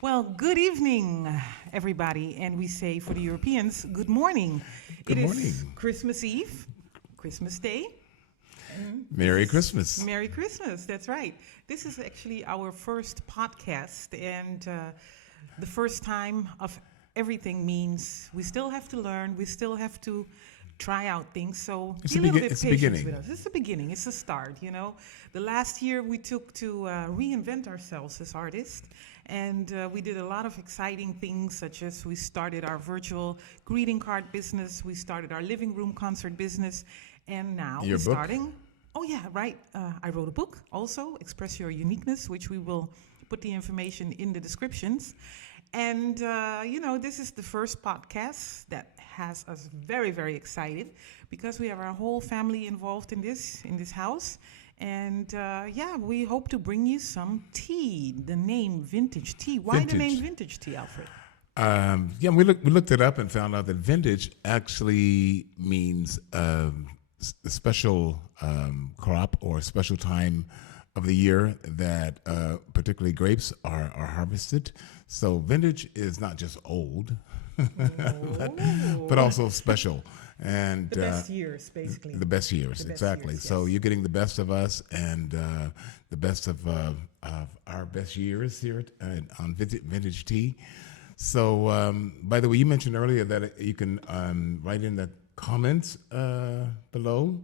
Well, good evening, everybody. And we say for the Europeans, good morning. Good It morning. is Christmas Eve, Christmas Day. And Merry Christmas. Merry Christmas, that's right. This is actually our first podcast, and the first time of everything means we still have to learn, we still have to try out things. So It's be a a little begin- bit it's a patient beginning. with us. It's a beginning, it's a start, you know. The last year we took to reinvent ourselves as artists, and we did a lot of exciting things, such as we started our virtual greeting card business, we started our living room concert business, and now Your we're book? starting. Oh yeah, right. I wrote a book also, Express Your Uniqueness, which we will put the information in the descriptions. And this is the first podcast that has us very, very excited because we have our whole family involved in this house. And we hope to bring you some tea. The name Vintage Tea. Why the name Vintage. Vintage Tea, Alfred? We looked it up and found out that vintage actually means a special crop or a special time of the year that particularly grapes are harvested. So vintage is not just old, but also special. And The best years, basically. the best years, The best exactly. years, So yes. you're getting the best of us and the best of our best years here on Vintage Tea. So, by the way, you mentioned earlier that you can write in the comments below.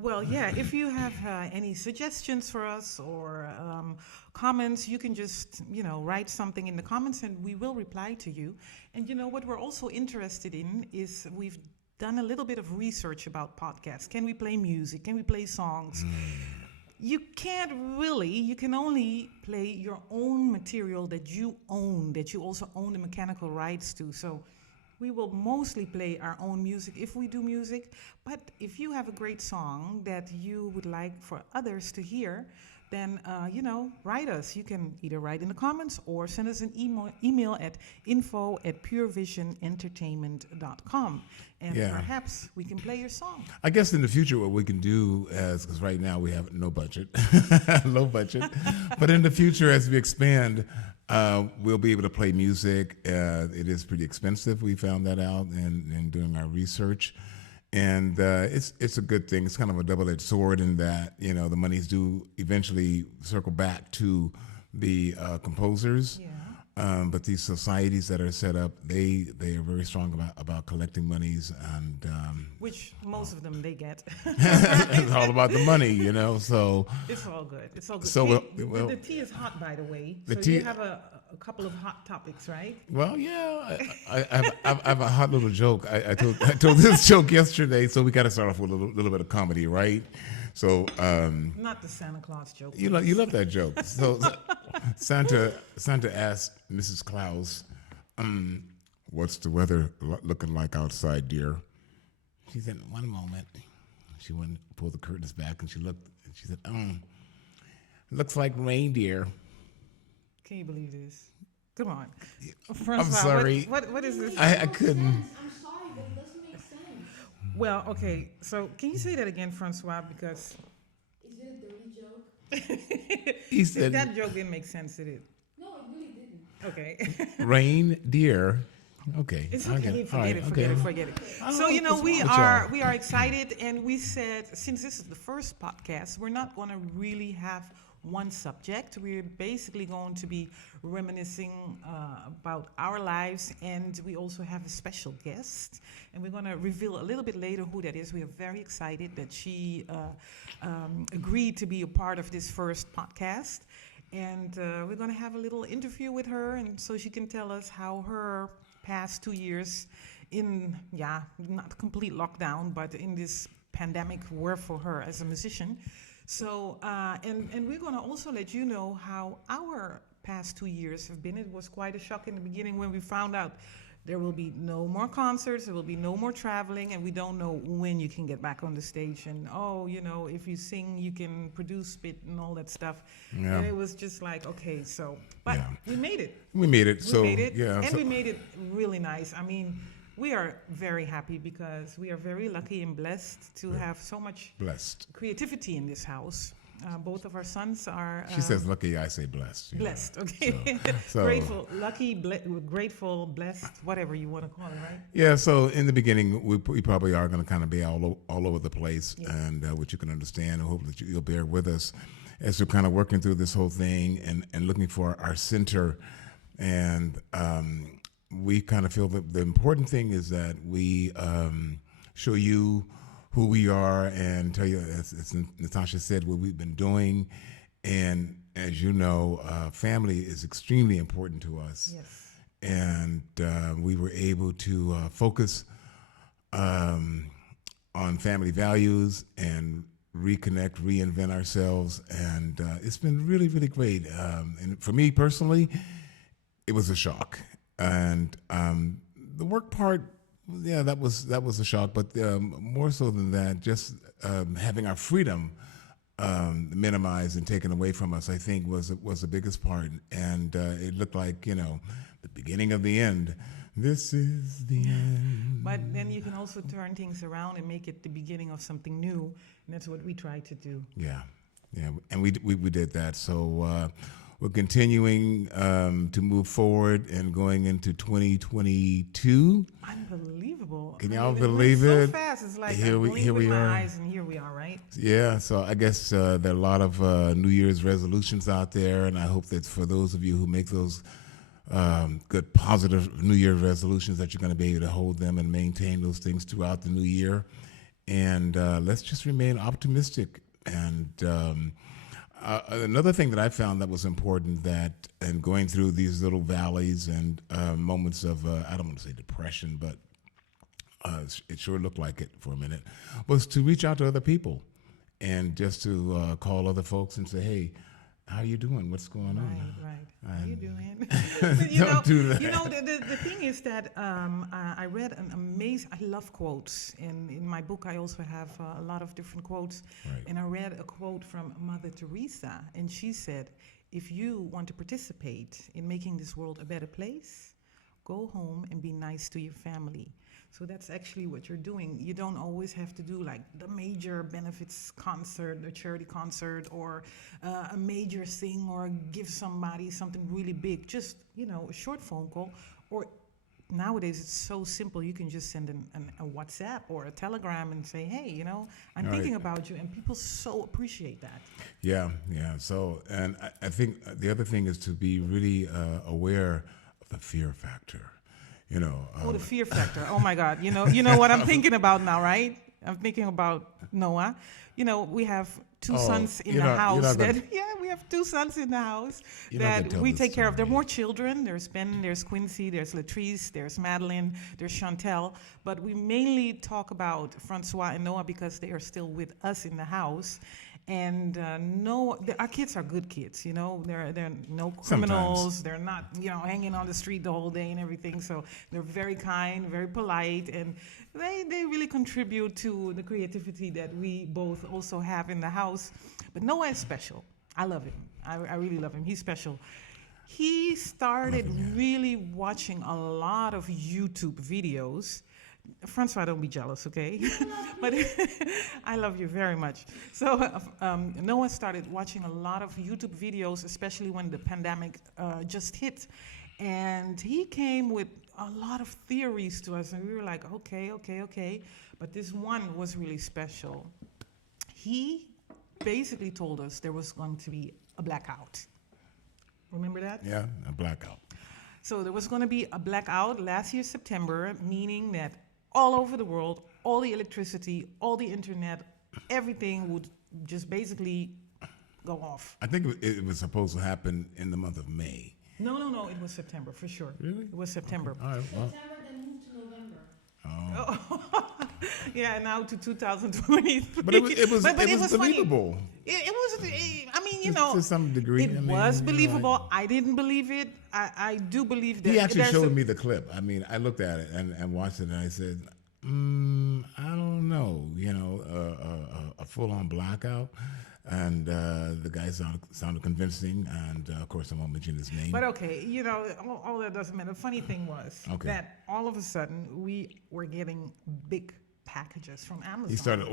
Well, yeah, if you have any suggestions for us or comments, you can just, write something in the comments and we will reply to you. And what we're also interested in is we've done a little bit of research about podcasts. Can we play music? Can we play songs? You can't really, you can only play your own material that you own, that you also own the mechanical rights to. So we will mostly play our own music if we do music. But if you have a great song that you would like for others to hear, then, write us. You can either write in the comments or send us an email at info@purevisionentertainment.com. And Yeah. perhaps we can play your song. I guess in the future, what we can do, because right now we have no budget, low budget, but in the future, as we expand, we'll be able to play music. It is pretty expensive. We found that out in doing our research. And it's a good thing. It's kind of a double-edged sword in that, the monies do eventually circle back to the composers. Yeah. But these societies that are set up, they are very strong about collecting monies, and Which most of them they get. it's all about the money, So It's all good. It's all good. So Hey, well- the tea is hot, by the way. The So tea- you have a couple of hot topics, right? well, yeah. I have a hot little joke. I told this joke yesterday, so we got to start off with a little bit of comedy, right? So Not the Santa Claus joke. you love that joke. So Santa asked Mrs. Claus, "What's the weather looking like outside, dear?" She said, "One moment." She went and pulled the curtains back, and she looked, and she said, "Looks like reindeer." Can you believe this? Come on. Francois, sorry. What is this? I couldn't. I'm sorry, but it doesn't make sense. Well, okay. So can you say that again, Francois? Because Is it a dirty joke? He said, that joke didn't make sense, did it? No, it really didn't. Okay. reindeer. Okay. It's I okay. get it. Forget All it. right, Forget okay. it. Forget it. I don't So know we what's wrong with are excited, and we said since this is the first podcast, we're not going to really have one subject. We're basically going to be reminiscing about our lives, and we also have a special guest, and we're going to reveal a little bit later who that is. We are very excited that she agreed to be a part of this first podcast. And we're going to have a little interview with her, and so she can tell us how her past 2 years in, not complete lockdown, but in this pandemic were for her as a musician. So, and we're going to also let you know how our past 2 years have been. It was quite a shock in the beginning when we found out there will be no more concerts, there will be no more traveling, and we don't know when you can get back on the stage. And if you sing, you can produce, spit, and all that stuff. Yeah. And it was just like, okay, but Yeah. we made it. We made it. We So made it, yeah. and so- we made it really nice. I mean, we are very happy because we are very lucky and blessed to have so much blessed. creativity in this house. Both of our sons are She says lucky, I say blessed. You know. blessed. Okay, So- grateful, lucky, grateful, blessed, whatever you want to call it, right? Yeah, so in the beginning, we probably are going to kind of be all over the place, Yeah. and which you can understand. I hope that you'll bear with us as we're kind of working through this whole thing and looking for our center. And we kind of feel that the important thing is that we show you who we are and tell you, as Natascha said, what we've been doing. And as you know, family is extremely important to us. Yes. And we were able to focus on family values and reconnect, reinvent ourselves, and it's been really, really great. And for me personally, it was a shock, and the work part, yeah, that was a shock. But more so than that, just having our freedom minimized and taken away from us, I think was the biggest part. And it looked like, the beginning of the end. This is the end. But then you can also turn things around and make it the beginning of something new, and that's what we try to do. Yeah, and we did that. So we're continuing to move forward and going into 2022. Unbelievable. Can I y'all mean, believe went it? So fast. It's like Here I we- blink here with we my are. eyes, and here we are, right? Yeah, so I guess there are a lot of New Year's resolutions out there, and I hope that for those of you who make those good, positive New Year resolutions, that you're going to be able to hold them and maintain those things throughout the new year. And let's just remain optimistic. And another thing that I found that was important, that in going through these little valleys and moments of, I don't want to say depression, but it sure looked like it for a minute, was to reach out to other people and just to call other folks and say, hey, how you doing? What's going on? Right. How you doing? Don't do that. The thing is that I read an amazing. I love quotes, and in my book I also have a lot of different quotes. Right. And I read a quote from Mother Teresa, and she said, "If you want to participate in making this world a better place, go home and be nice to your family." So that's actually what you're doing. You don't always have to do like the major benefits concert, a charity concert, or a major thing, or give somebody something really big. Just, a short phone call. Or nowadays it's so simple. You can just send a WhatsApp or a telegram and say, hey, I'm Right. thinking about you. And people so appreciate that. Yeah. So, and I think the other thing is to be really aware of the fear factor. The fear factor. Oh my God. You know what I'm thinking about now, right? I'm thinking about Noah. We have two sons in you're the not- you're house not gonna- we have two sons in the house You're not gonna that tell we this take care of. There are story. more children. There's Ben, there's Quincy, there's Latrice, there's Madeline, there's Chantel. But we mainly talk about Francois and Noah because they are still with us in the house. And our kids are good kids, They're no criminals. They're not, hanging on the street the whole day and everything. So they're very kind, very polite, and they really contribute to the creativity that we both also have in the house. But Noah is special. I love him. I really love him. He's special. He started really watching a lot of YouTube videos. Francois, don't be jealous, okay? But I love you very much. So Noah started watching a lot of YouTube videos, especially when the pandemic just hit. And he came with a lot of theories to us, and we were like, okay. But this one was really special. He basically told us there was going to be a blackout. Remember that? Yeah, a blackout. So there was going to be a blackout last year, September, meaning that all over the world, all the electricity, all the internet, everything would just basically go off. I think it was supposed to happen in the month of May. No, it was September for sure. Really? It was September. All right, well. September, then moved to November. Yeah, and now to 2023. But it was But it was funny. believable. It was, I mean, To some degree. it I mean, was you know, believable. I didn't believe it. I do believe that. He actually there's showed a- me the clip. I mean, I looked at it and watched it, and I said, I don't know. A full-on blackout, and the guy sounded convincing, and of course, I won't mention his name. But okay, all that doesn't matter. The funny thing was Okay. that all of a sudden we were getting big packages from Amazon. He started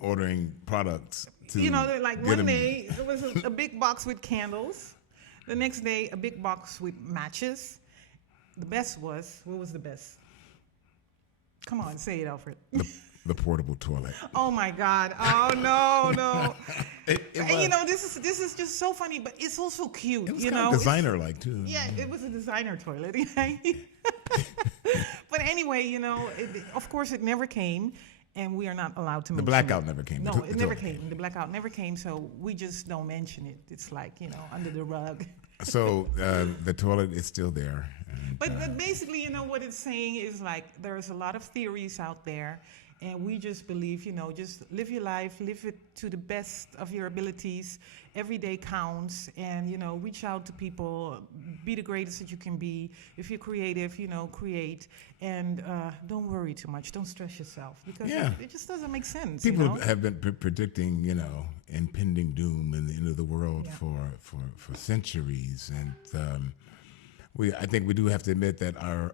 ordering products to Like get one him- day it was a big box with candles. The next day, a big box with matches. The best was, what was the best? Come on, say it, Alfred. the portable toilet. Oh my God! Oh no! It And was, this is just so funny, but it's also cute. it was you kind know, of It's- designer-like too. Yeah, it was a designer toilet. But anyway, of course, it never came, and we are not allowed to The mention blackout it. never came. No, The it never toilet came. The blackout never came, so we just don't mention it. It's like under the rug. So the toilet is still there. And, But basically, what it's saying is like there's a lot of theories out there, and we just believe, just live your life, live it to the best of your abilities. Every day counts, and reach out to people, be the greatest that you can be. If you're creative, create, and don't worry too much. Don't stress yourself because Yeah. it just doesn't make sense. people have been predicting, impending doom and the end of the world Yeah. for centuries, and I think we do have to admit that our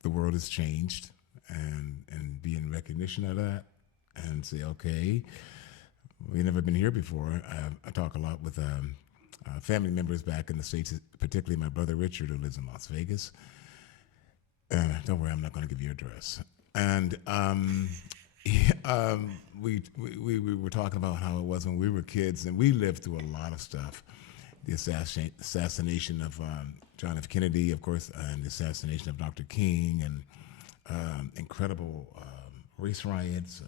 the world has changed, and be in recognition of that, and say, okay, we've never been here before. I talk a lot with family members back in the States, particularly my brother Richard, who lives in Las Vegas. Don't worry, I'm not going to give you your address. And we were talking about how it was when we were kids, and we lived through a lot of stuff. The assassination of John F. Kennedy, of course, and the assassination of Dr. King, and incredible race riots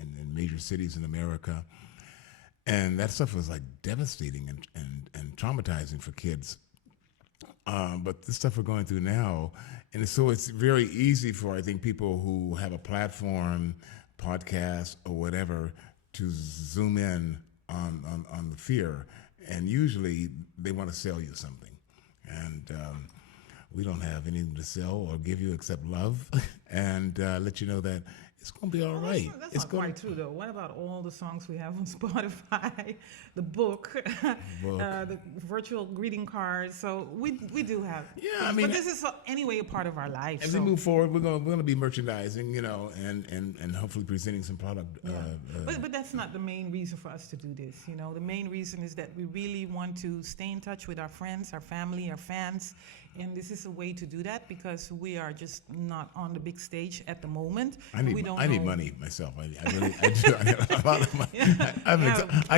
in major cities in America. And that stuff was like devastating and traumatizing for kids. But this stuff we're going through now, and so it's very easy for, I think, people who have a platform, podcast or whatever, to zoom in on the fear. And usually they want to sell you something. And we don't have anything to sell or give you except love, and let you know that it's going to be all right. That's It's not gonna- quite true, though. What about all the songs we have on Spotify, the book, the virtual greeting cards? So we do have. Yeah, I things, mean- but this is anyway a part of our life. As so. we move forward, we're going to be merchandising, and hopefully presenting some product. Yeah. But that's not the main reason for us to do this. The main reason is that we really want to stay in touch with our friends, our family, our fans, and this is a way to do that because we are just not on the big stage at the moment. I need know. money myself. I really I do. I need a lot of money. I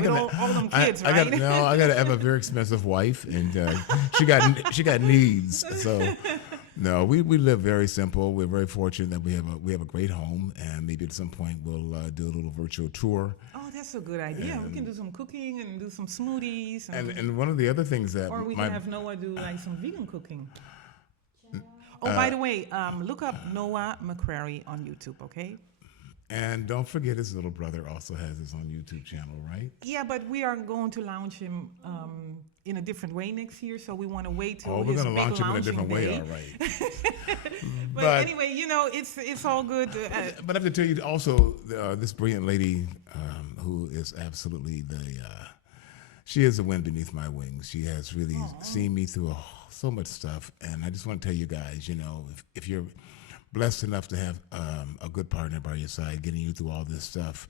With all them kids, I right? got to have a very expensive wife, and she got needs. So no, we live very simple. We're very fortunate that we have a great home, and maybe at some point we'll do a little virtual tour. Oh, that's a good idea. We can do some cooking and do some smoothies. And one of the other things that or we my can have Noah do like some vegan cooking. Oh, by the way, look up Noah McCrary on YouTube, okay? and don't forget his little brother also has his own YouTube channel, right? Yeah, but we are going to launch him in a different way next year, so we want to wait till Oh, we're his going to big launch him in a launching different day. way, all right. But, But- anyway, it's all good. But I have to tell you also, this brilliant lady who is absolutely she is a wind beneath my wings. She has really seen me through so much stuff. And I just want to tell you guys, if you're blessed enough to have a good partner by your side, getting you through all this stuff,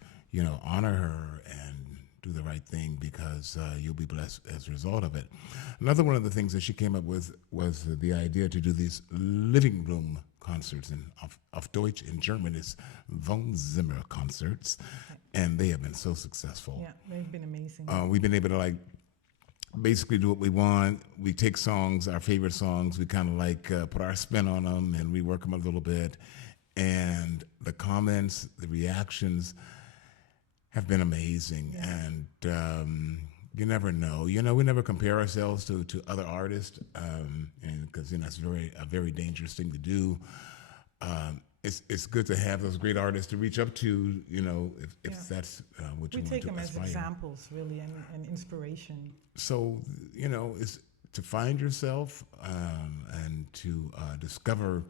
honor her and do the right thing because you'll be blessed as a result of it. Another one of the things that she came up with was the idea to do these living room concerts, and auf Deutsch in German is Wohnzimmer concerts, and they have been so successful. Yeah, they've been amazing. We've been able to basically do what we want. We take songs, our favorite songs, we kind of put our spin on them and rework them a little bit, and the comments, the reactions have been amazing. And you never know. We never compare ourselves to other artists, and because it's a very dangerous thing to do. It's good to have those great artists to reach up to, if that's what you We want take to them as aspire. examples, really, and inspiration. So, it's to find yourself and to discover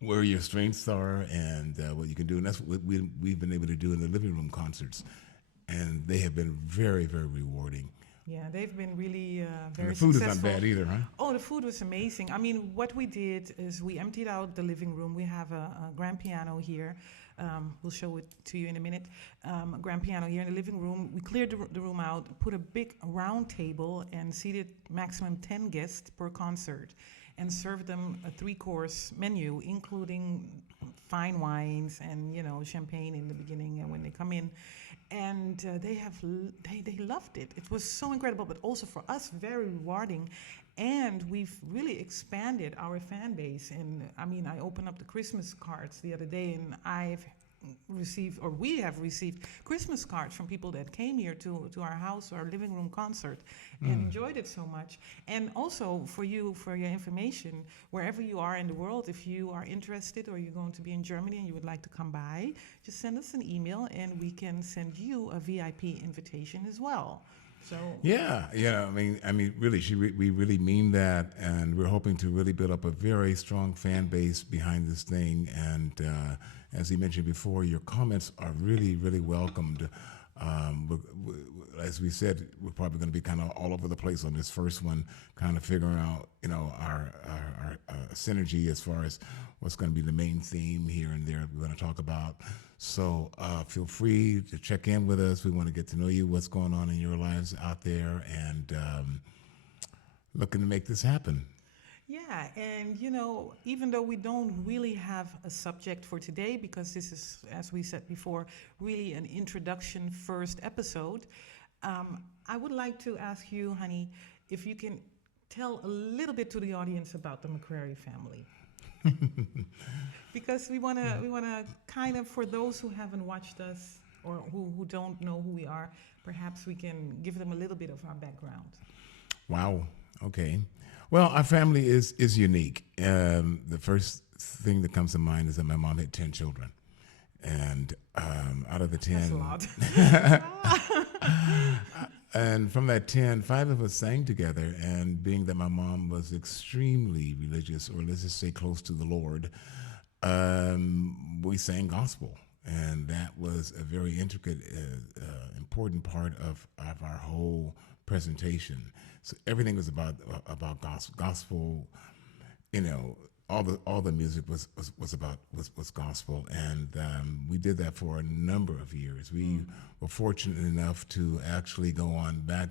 where your strengths are and what you can do. And that's what we've been able to do in the living room concerts. And they have been very, very rewarding. Yeah, they've been really And very the food is successful. not bad either, huh? Oh, the food was amazing. I mean, what we did is we emptied out the living room. We have a grand piano here. We'll show it to you in a minute. A grand piano here in the living room. We cleared the room out, put a big round table, and seated maximum 10 guests per concert, and served them a 3-course menu, including fine wines and champagne in the beginning and when they come in. And they loved it. It was so incredible, but also for us very rewarding. And we've really expanded our fan base. And I mean, I opened up the Christmas cards the other day, and we have received Christmas cards from people that came here to our house, our living room concert, and enjoyed it so much. And also for your information, wherever you are in the world, if you are interested or you're going to be in Germany and you would like to come by, just send us an email and we can send you a VIP invitation as well. So Yeah. I mean, really, we really mean that, and we're hoping to really build up a very strong fan base behind this thing. And as he mentioned before, your comments are really, really welcomed. As we said, we're probably going to be kind of all over the place on this first one, kind of figuring out, our synergy as far as what's going to be the main theme here and there we're going to talk about. So feel free to check in with us. We want to get to know you, what's going on in your lives out there, and looking to make this happen. yeah, and even though we don't really have a subject for today, because this is, as we said before, really an introduction first episode, I would like to ask you, honey, if you can tell a little bit to the audience about the McCrary family. Because we want to kind of, for those who haven't watched us or who don't know who we are, perhaps we can give them a little bit of our background. Wow. Okay. Well, our family is unique. The first thing that comes to mind is that my mom had 10 children, and out of the 10, That's a lot. and from that 10, 5 of us sang together. And being that my mom was extremely religious, or let's just say close to the Lord, we sang gospel, and that was a very intricate, important part of our whole presentation. So everything was about gospel. All the music was gospel, and we did that for a number of years. We were fortunate enough to actually go on back.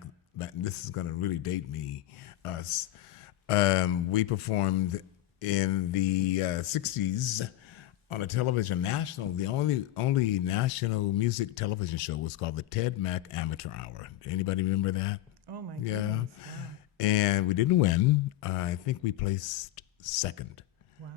This is going to really date us. We performed in the 60s on a television national. The only national music television show was called the Ted Mack Amateur Hour. Anybody remember that? Oh my Yeah. goodness. And we didn't win. I think we placed second. Wow.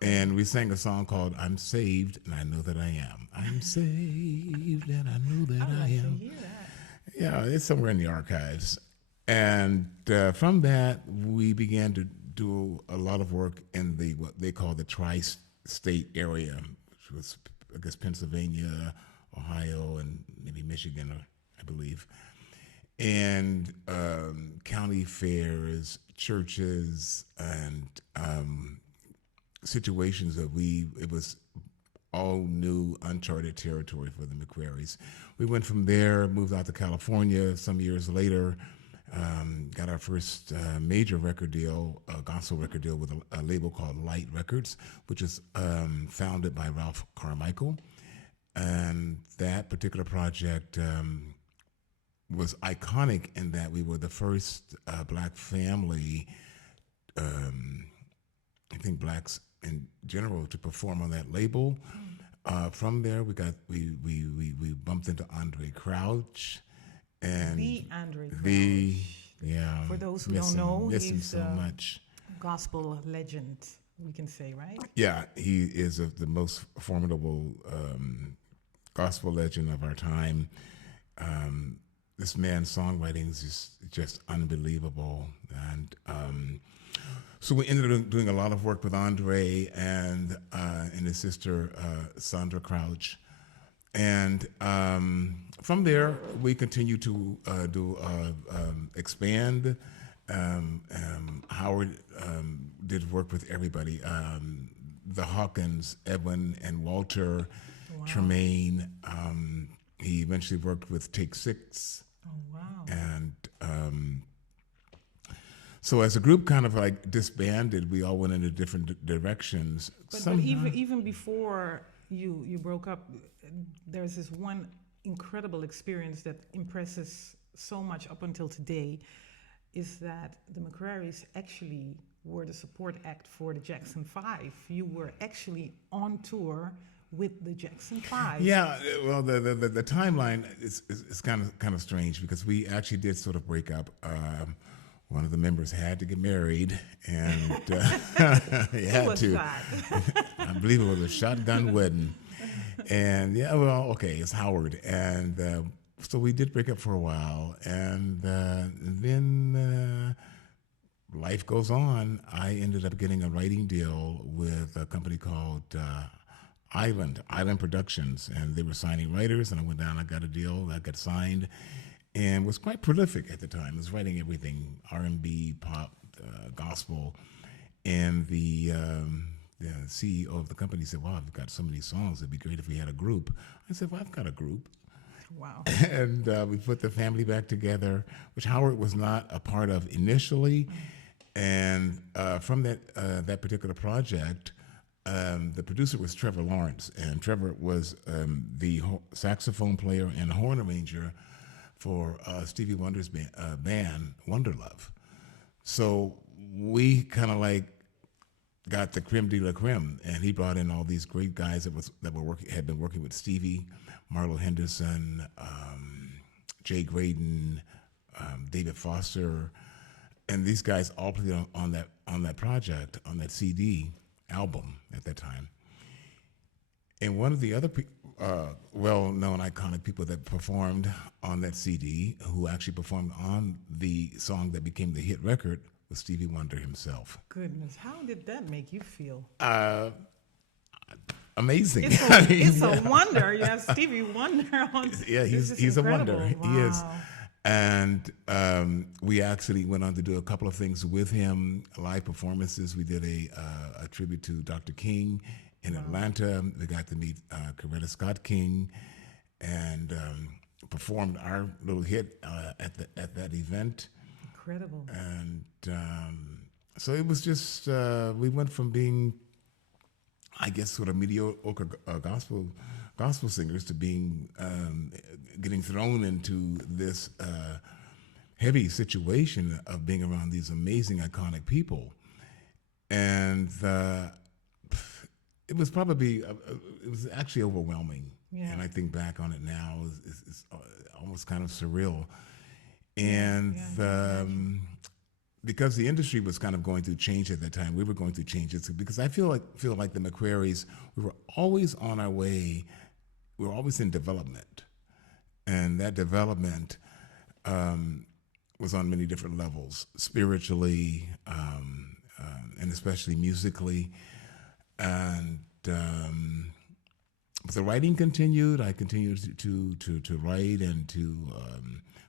And we sang a song called "I'm Saved and I Know That I Am." I'm saved and I know that I'd I like to am. hear that. Yeah, it's somewhere in the archives. And from that, we began to do a lot of work in what they call the tri-state area, which was, I guess, Pennsylvania, Ohio, and maybe Michigan, I believe. And county fairs, churches, and situations that it was all new, uncharted territory for the McCrarys. We went from there, moved out to California some years later, got our first major record deal, a gospel record deal with a label called Light Records, which is founded by Ralph Carmichael. And that particular project was iconic in that we were the first black family, I think blacks in general, to perform on that label. From there, we bumped into Andre Crouch, and The Andre Crouch. Yeah. For those who miss don't know, miss him he's so much. gospel legend, we can say, right? Yeah, he is the most formidable gospel legend of our time. This man's songwriting is just unbelievable, and so we ended up doing a lot of work with Andre and his sister Sandra Crouch, and from there we continued to expand. Howard did work with everybody. The Hawkins, Edwin, and Walter, Tremaine. He eventually worked with Take Six. Oh, wow. And So as a group kind of like disbanded, we all went into different directions. But even before you broke up, there's this one incredible experience that impresses so much up until today, is that the McCrarys actually were the support act for the Jackson 5. You were actually on tour with the Jackson 5. Yeah, well, the timeline is kind of strange because we actually did sort of break up. One of the members had to get married, and he had Who was to. that? I believe it was a shotgun wedding. And yeah, well, okay, it's Howard. And so we did break up for a while. And then life goes on. I ended up getting a writing deal with a company called Island Productions. And they were signing writers. And I went down, I got a deal, I got signed. And was quite prolific at the time. I was writing everything, R&B, pop, gospel. And the CEO of the company said, "Wow, I've got so many songs. It'd be great if we had a group." I said, "Well, I've got a group." Wow. And we put the family back together, which Howard was not a part of initially. And from that particular project, the producer was Trevor Lawrence. And Trevor was the saxophone player and horn arranger for Stevie Wonder's band, Wonderlove. So we kind of like got the creme de la creme, and he brought in all these great guys had been working with Stevie, Marlo Henderson, Jay Graydon, David Foster, and these guys all played on that project, on that CD album at that time. And one of the other well-known, iconic people that performed on that CD, who actually performed on the song that became the hit record, was Stevie Wonder himself. Goodness, how did that make you feel? Amazing. It's a wonder. You have Stevie Wonder on. Yeah, This is he's a incredible. wonder. Wow. He is. And we actually went on to do a couple of things with him, live performances. We did a tribute to Dr. King in Atlanta. We got to meet Coretta Scott King, and performed our little hit at that event. Incredible. And so it was just we went from being, I guess, sort of mediocre gospel singers to being getting thrown into this heavy situation of being around these amazing, iconic people, and it was probably it was actually overwhelming. Yeah. And I think back on it now, it's almost kind of surreal. And because the industry was kind of going through change at that time, we were going through changes, because I feel like the McCrarys, we were always on our way. We were always in development, and that development was on many different levels, spiritually, and especially musically. And but the writing continued. I continued to write and to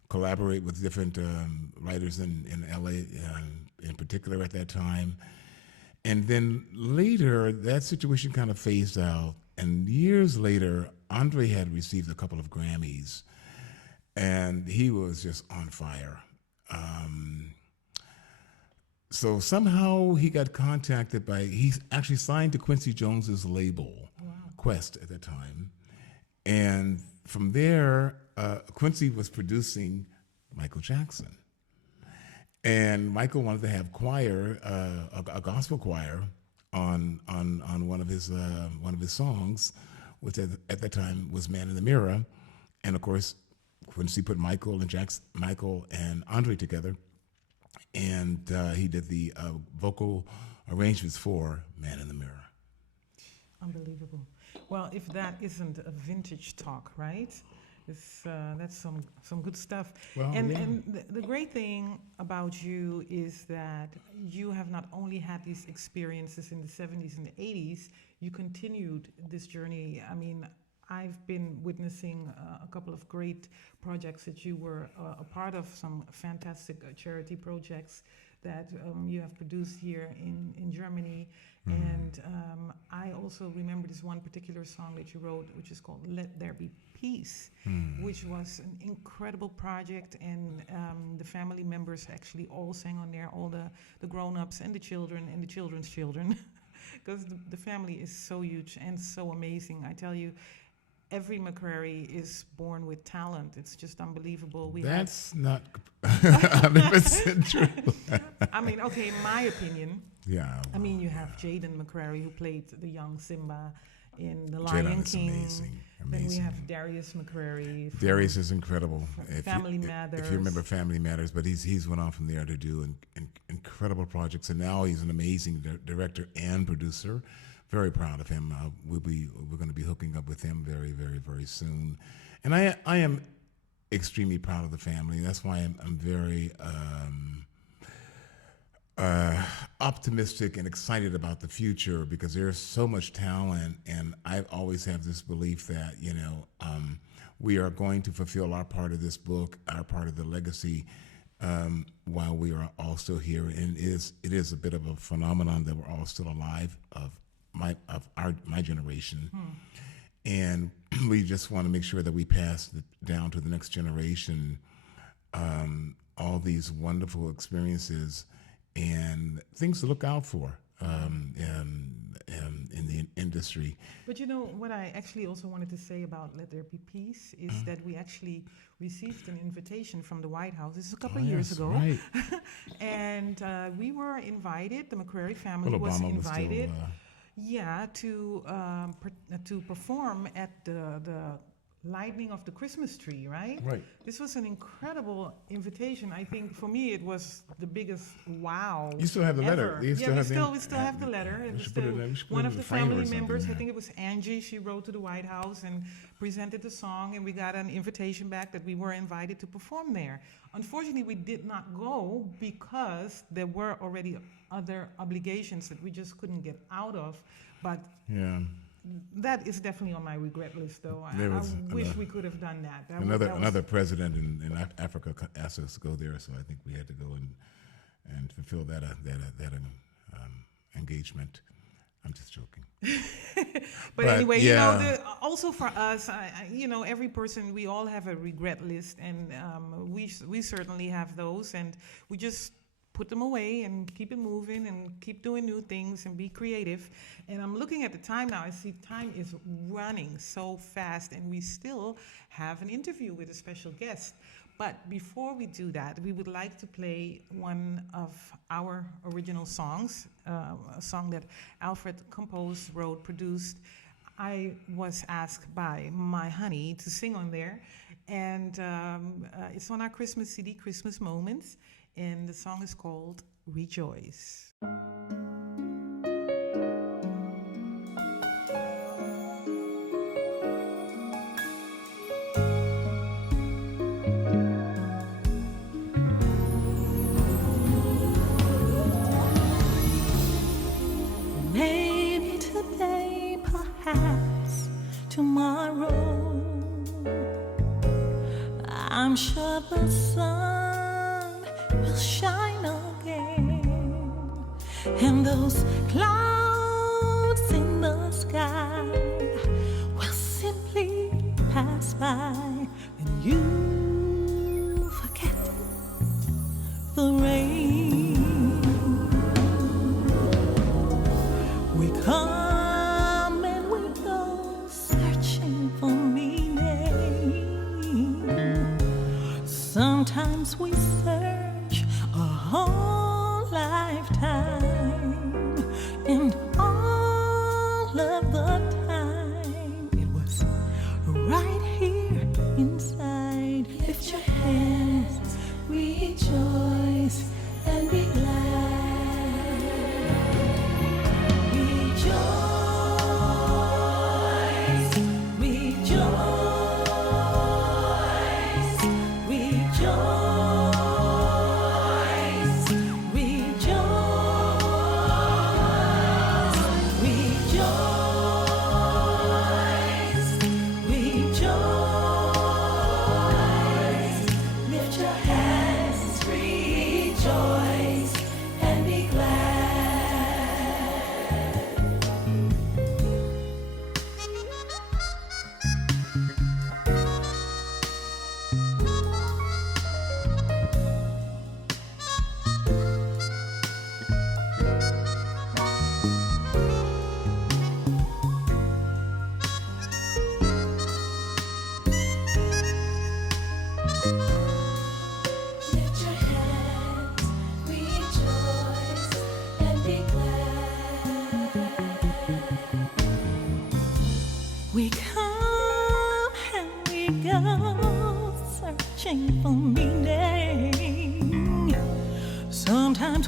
collaborate with different writers in LA, in particular at that time. And then later, that situation kind of phased out. And years later, Andre had received a couple of Grammys, and he was just on fire. So somehow he got contacted he actually signed to Quincy Jones's label, Quest at that time. And from there, Quincy was producing Michael Jackson. And Michael wanted to have choir, a gospel choir, on one of his songs, which at that time was "Man in the Mirror," and of course, Quincy put Michael and Andre together, and he did the vocal arrangements for "Man in the Mirror." Unbelievable. Well, if that isn't a vintage talk, right? That's some good stuff. Well, and the great thing about you is that you have not only had these experiences in the 70s and the 80s, you continued this journey. I mean, I've been witnessing a couple of great projects that you were a part of, some fantastic charity projects that you have produced here in Germany. And I also remember this one particular song that you wrote, which is called Let There Be Peace, which was an incredible project. And the family members actually all sang on there, all the grown-ups and the children and the children's children. Because the family is so huge and so amazing. I tell you, every McCrary is born with talent. It's just unbelievable. That's not 100% true. I mean, okay, in my opinion. Yeah. I mean, you have Jaden McCrary, who played the young Simba in The Jaden Lion is King. amazing. Then we have Darius McCrary. Darius is incredible. Family Matters. If you remember Family Matters, but he's went on from there to do incredible projects, and now he's an amazing director and producer. Very proud of him. We're going to be hooking up with him very, very, very soon, and I am extremely proud of the family. That's why I'm very optimistic and excited about the future, because there's so much talent, and I always have this belief that we are going to fulfill our part of this book, our part of the legacy, while we are all still here. And it is a bit of a phenomenon that we're all still alive of my generation, and we just want to make sure that we pass down to the next generation all these wonderful experiences and things to look out for in the industry. But you know, what I actually also wanted to say about Let There Be Peace is that we actually received an invitation from the White House. This is a couple of years ago. Right. And we were invited, the McCrary family Well, was Obama invited. was still, to perform at the lighting of the Christmas tree, right? Right. This was an incredible invitation. I think for me it was the biggest wow. You still have the letter. ever. You still have we still have the letter. It we was should put still it in- we should put one it of in the the frame or family something, members. I yeah. think it was Angie. She wrote to the White House and presented the song, and we got an invitation back that we were invited to perform there. Unfortunately, we did not go because there were already other obligations that we just couldn't get out of. But Yeah. that is definitely on my regret list, though. There I was wish another- we could have done that. Another president in Africa asked us to go there, so I think we had to go and fulfill that engagement. I'm just joking. But anyway, yeah. also for us, every person, we all have a regret list, and we certainly have those, and we just put them away and keep it moving and keep doing new things and be creative. And I'm looking at the time now. I see time is running so fast, and we still have an interview with a special guest. But before we do that, we would like to play one of our original songs, a song that Alfred composed, wrote, produced. I was asked by my honey to sing on there, and it's on our Christmas CD, Christmas Moments, and the song is called Rejoice. Maybe today, perhaps tomorrow, I'm sure the sun will shine again, and those clouds in the sky will simply pass by, and you forget the rain. We come and we go searching for meaning. Sometimes we search a whole lifetime, and all of the time it was right here inside. Lift your hands, rejoice, and be glad. Rejoice, rejoice, rejoice.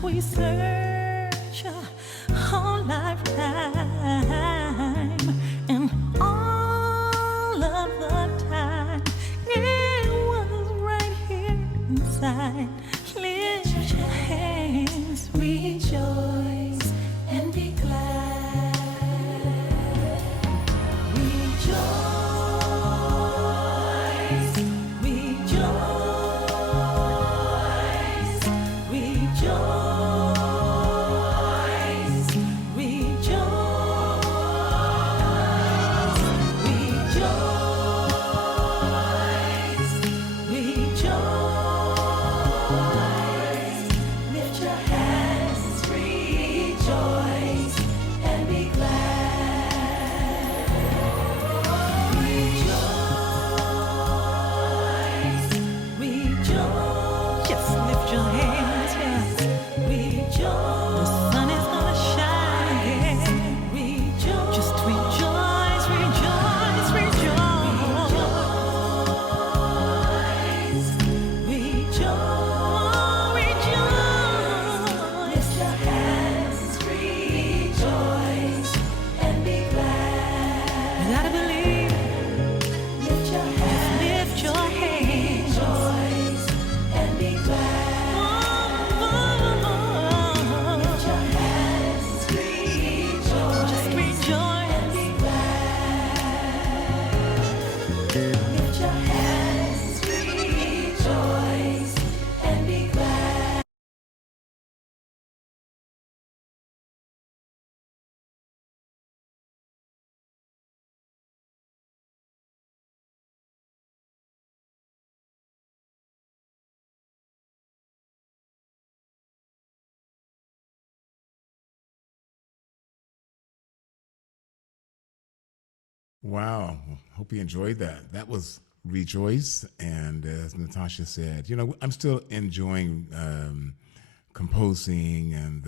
we search a whole lifetime, and all of the time it was right here inside. Lift your hands, rejoice, and be glad. Rejoice, rejoice, rejoice, rejoice, rejoice, rejoice. Lift your hands, rejoice, and be glad. Rejoice, rejoice. Just lift your hands, yes. Rejoice. The sun is gonna shine again. Rejoice. Just rejoice, rejoice, rejoice. Rejoice, rejoice. Lift your hands, rejoice, and be glad. You gotta believe. Lift your hands, lift your hands, rejoice, and be glad. Lift your hands, rejoice, just rejoice, and be glad. Lift your hands, rejoice, and be glad. Wow. Hope you enjoyed that. That was Rejoice. And as Natascha said, I'm still enjoying composing. And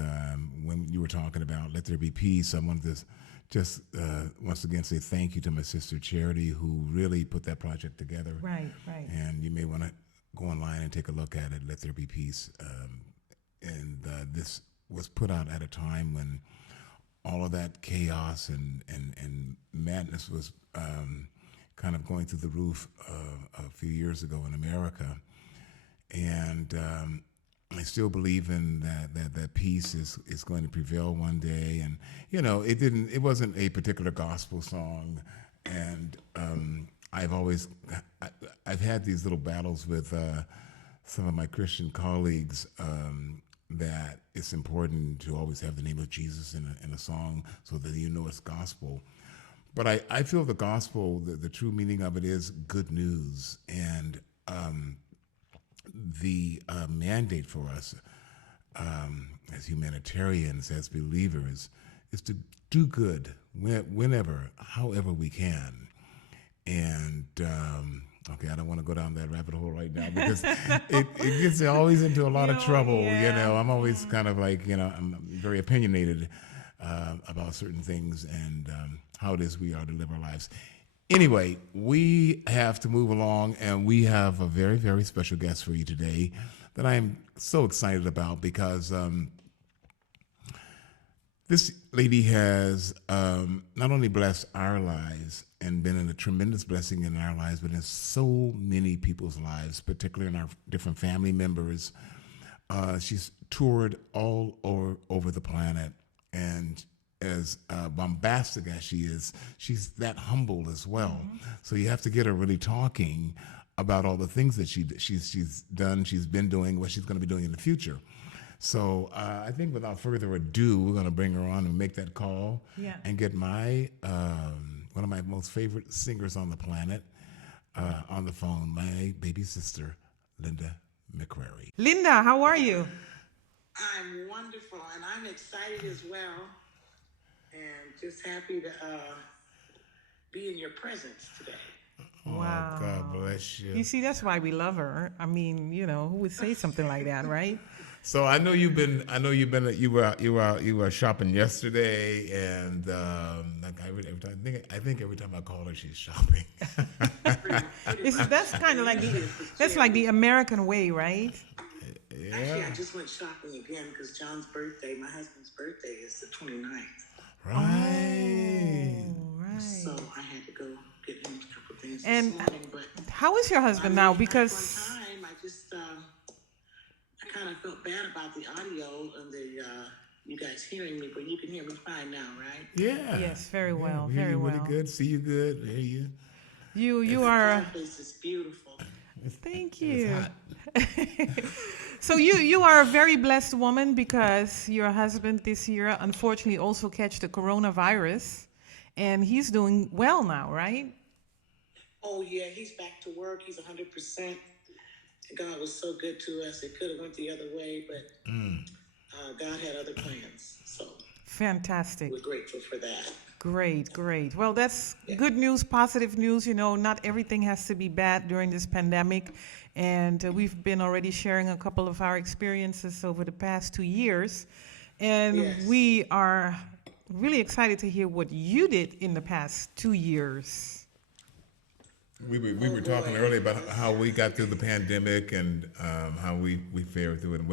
when you were talking about Let There Be Peace, I wanted to just once again say thank you to my sister Charity, who really put that project together. Right, right. And you may want to go online and take a look at it, Let There Be Peace. And this was put out at a time when all of that chaos and madness was kind of going through the roof a few years ago in America. And I still believe in that peace is going to prevail one day. And, it wasn't a particular gospel song. And I've had these little battles with some of my Christian colleagues that it's important to always have the name of Jesus in a song so that it's gospel. But I feel the gospel, the true meaning of it is good news. And the mandate for us as humanitarians, as believers, is to do good whenever, however we can. And okay, I don't want to go down that rabbit hole right now because it gets always into a lot of trouble. Yeah. I'm always kind of like, I'm very opinionated about certain things and how it is we are to live our lives. Anyway, we have to move along, and we have a very, very special guest for you today that I am so excited about because this lady has not only blessed our lives and been a tremendous blessing in our lives, but in so many people's lives, particularly in our different family members. She's toured all over the planet, and as bombastic as she is, she's that humble as well. Mm-hmm. So you have to get her really talking about all the things that she's done, she's been doing, what she's going to be doing in the future. So I think without further ado, we're going to bring her on and make that call and get my one of my most favorite singers on the planet on the phone, my baby sister, Linda McCrary. Linda, how are you? I'm wonderful, and I'm excited as well, and just happy to be in your presence today. Wow. Oh, God bless you. You see, that's why we love her. I mean, who would say something like that, right? So you were shopping yesterday, and I think every time I call her, she's shopping. That's kind of like that's like the American way, right? Actually, Yeah. I just went shopping again because John's birthday, my husband's birthday, is the 29th. Right. Oh, So right. I had to go get him a couple things this And morning. But how is your I husband made now? it back on Because time. I just, I kind of felt bad about the audio and the, you guys hearing me, but you can hear me fine now, right? Yeah. yes, very Yeah, well, we hear very you really well. good. See you good. Hear you. You The are. fireplace is beautiful. Thank And it's you. hot. So you are a very blessed woman because your husband this year unfortunately also catch the coronavirus, and he's doing well now, right? Oh yeah, he's back to work. He's 100%. God was so good to us. It could have went the other way, but God had other plans. So Fantastic. we're grateful for that. Great, great. Well, that's Yeah. good news, positive news. You know, not everything has to be bad during this pandemic. And we've been already sharing a couple of our experiences over the past 2 years. And Yes. we are really excited to hear what you did in the past 2 years. We were talking boy. earlier about how we got through the pandemic and how we fared through it and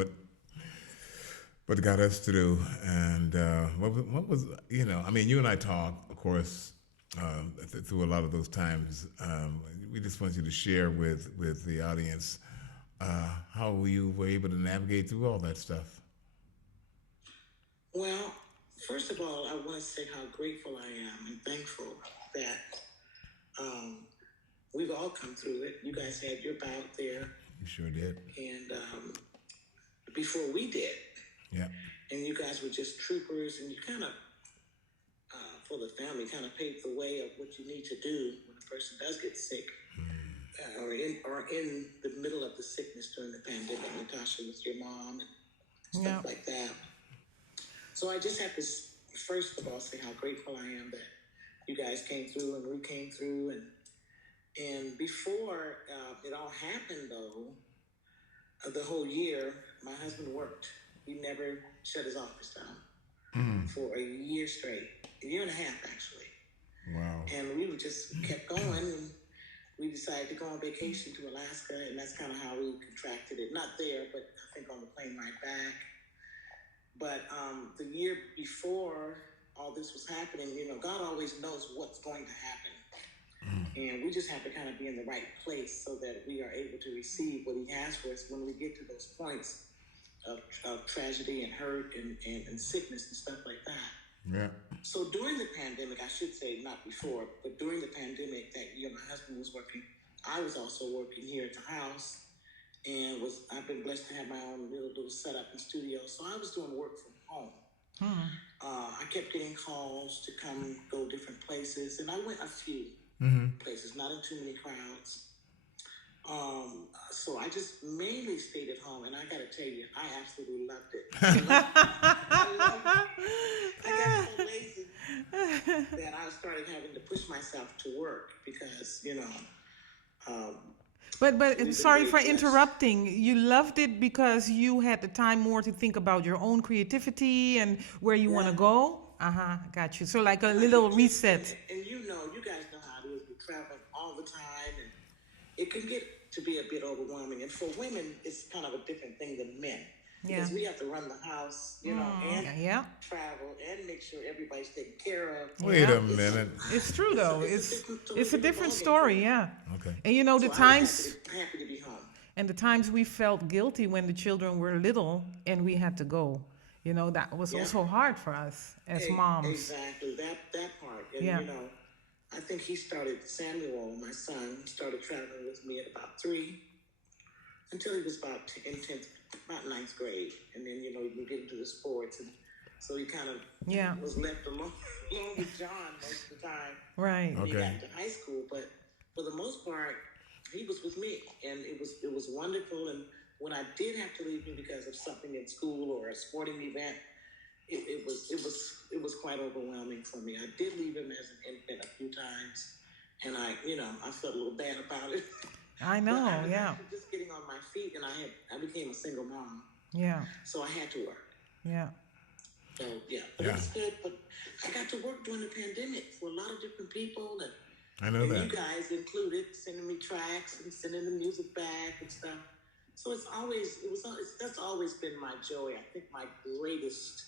what got us through and what was I mean, you and I talked, of course, through a lot of those times. We just want you to share with the audience how you were able to navigate through all that stuff. Well, first of all, I want to say how grateful I am and thankful that we've all come through it. You guys had your bout there, You sure did. and before we did, Yeah. and you guys were just troopers, and you kind of, for the family, kind of paved the way of what you need to do when a person does get sick, or in the middle of the sickness during the pandemic. Natascha with your mom and stuff Yeah. like that. So I just have to first of all say how grateful I am that you guys came through and we came through, and before it all happened though, the whole year my husband worked. He never shut his office down for a year straight, a year and a half actually, Wow. and we just kept going. And we decided to go on vacation to Alaska, and that's kind of how we contracted it. Not there, but I think on the plane ride back. But the year before all this was happening, God always knows what's going to happen. And we just have to kind of be in the right place so that we are able to receive what he has for us when we get to those points of tragedy and hurt and sickness and stuff like that. Yeah. So during the pandemic, I should say not before, but during the pandemic that year, my husband was working. I was also working here at the house, and I've been blessed to have my own little setup and studio. So I was doing work from home. I kept getting calls to come go different places, and I went a few places, not in too many crowds. So I just mainly stayed at home, and I got to tell you, I absolutely loved it. I loved it. I got so lazy that I started having to push myself to work because, But we've been sorry very for blessed. interrupting. You loved it because you had the time more to think about your own creativity and where you want to Yeah. go. Got you. So like a little reset. And you guys know how it is. We're traveling all the time, and it can get to be a bit overwhelming. And for women, it's kind of a different thing than men. Because we have to run the house, and Yeah. travel and make sure everybody's taken care of. Wait Yeah. a minute. It's true though. It's a different story, yeah. Okay. And So the I was times happy to be home. and the times we felt guilty when the children were little and we had to go. That was Yeah. also hard for us as moms. Exactly, that part. And, Yeah. I think Samuel, my son, started traveling with me at about 3 until he was about about 9th grade. And then, we get into the sports. And so he kind of was left alone with John most of the time. Right. When he Okay. got into high school. But for the most part, he was with me. And it was wonderful. And when I did have to leave him because of something in school or a sporting event, it was quite overwhelming for me. I did leave him as an infant a few times, and I felt a little bad about it. I know, But I was yeah. actually just getting on my feet, and I became a single mom, Yeah. so I had to work. Yeah. So but it's good. But I got to work during the pandemic for a lot of different people, and I know you that. guys included, sending me tracks and sending the music back and stuff. So that's always been my joy. I think my greatest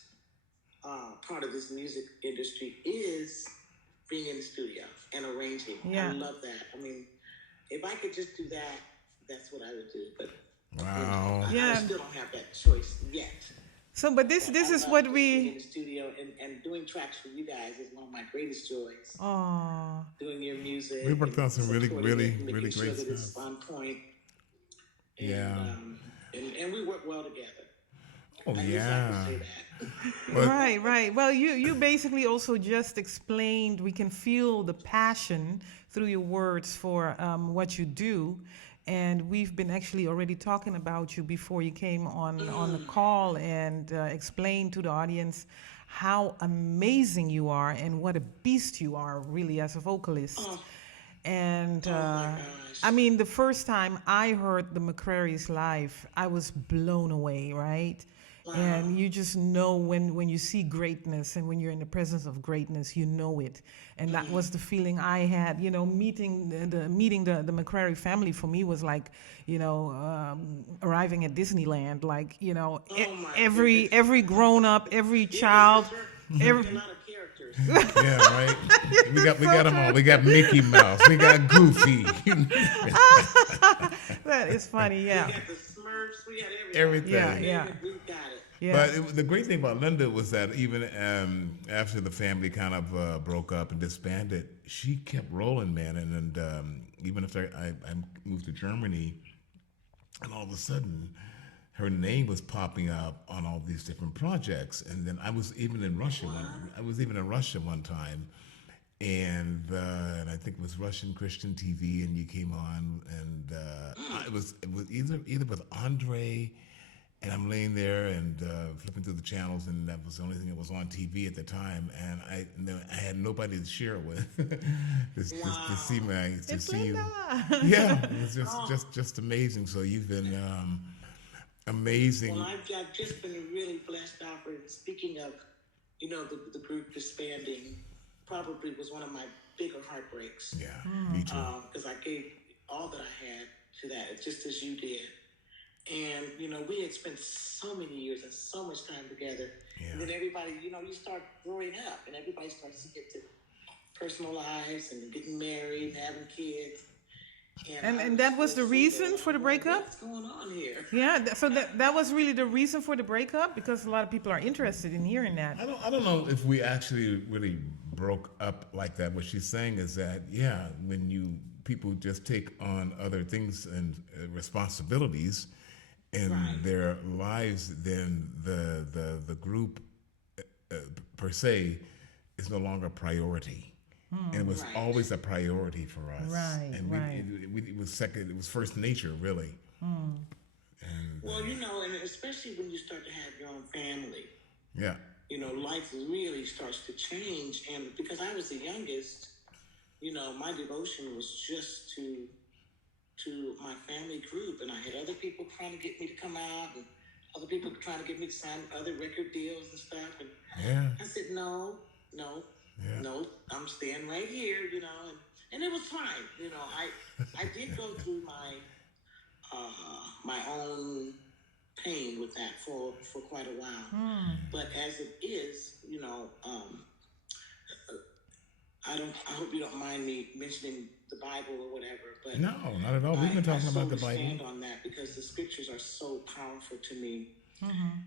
part of this music industry is being in the studio and arranging. Yeah. I love that. I mean, if I could just do that, that's what I would do. But Wow. I Yeah. still don't have that choice yet. So, but this I is love what just being in we. the studio and doing tracks for you guys is one of my greatest joys. Oh, Doing your music. We worked on some really, supporting really, it, making really sure great that it's stuff. on point. And, Yeah. and we work well together. Oh, At least I yeah. can say that. But- right. Well, you basically also just explained. We can feel the passion through your words for what you do, and we've been actually already talking about you before you came on the call and explained to the audience how amazing you are and what a beast you are, really, as a vocalist. Oh. And Oh my gosh. I mean, the first time I heard the McCrary's live, I was blown away, right? Wow. And you just know when you see greatness and when you're in the presence of greatness, you know it. And that was the feeling I had. You know, meeting the McCrary family for me was like, you know, arriving at Disneyland. Like, you know, Oh my every grown up, every child. There's a lot of characters. Yeah, right. We got them all. We got Mickey Mouse. We got Goofy. That is funny, yeah. We got the Smurfs. We got Everything. Yeah. We got it. Yeah. But the great thing about Linda was that even after the family kind of broke up and disbanded, she kept rolling, man. And even after I moved to Germany, and all of a sudden, her name was popping up on all these different projects. And then I was even in Russia. One time, and I think it was Russian Christian TV, and you came on, and it was either with Andre. And I'm laying there and flipping through the channels, and that was the only thing that was on TV at the time. And I had nobody to share it with, to see you. Yeah, it was just amazing. So you've been amazing. Well, I've just been really blessed, Alfred. Speaking of, you know, the group disbanding, probably was one of my bigger heartbreaks. Yeah, me too. Because I gave all that I had to that, just as you did. And, you know, we had spent so many years and so much time together. Yeah. And then everybody, you know, you start growing up and everybody starts to get to personal lives and getting married and having kids. And that was the reason for the breakup? What's going on here? Yeah, so that was really the reason for the breakup, because a lot of people are interested in hearing that. I don't know if we actually really broke up like that. What she's saying is that, yeah, when people just take on other things and responsibilities in their lives, then the group per se is no longer a priority. And it was always a priority for us. Right, and right. It was second. It was first nature, really. And Well, you know, and especially when you start to have your own family, yeah, you know, life really starts to change. And because I was the youngest, you know, my devotion was just to my family group. And I had other people trying to get me to come out and other people trying to get me to sign other record deals and stuff. And yeah, I said, no, I'm staying right here, you know, and it was fine. You know, I did go through my own pain with that for quite a while. But as it is, you know, I hope you don't mind me mentioning the Bible or whatever, but no, not at all. We've been talking about the I stand Bible. on that because the scriptures are so powerful to me.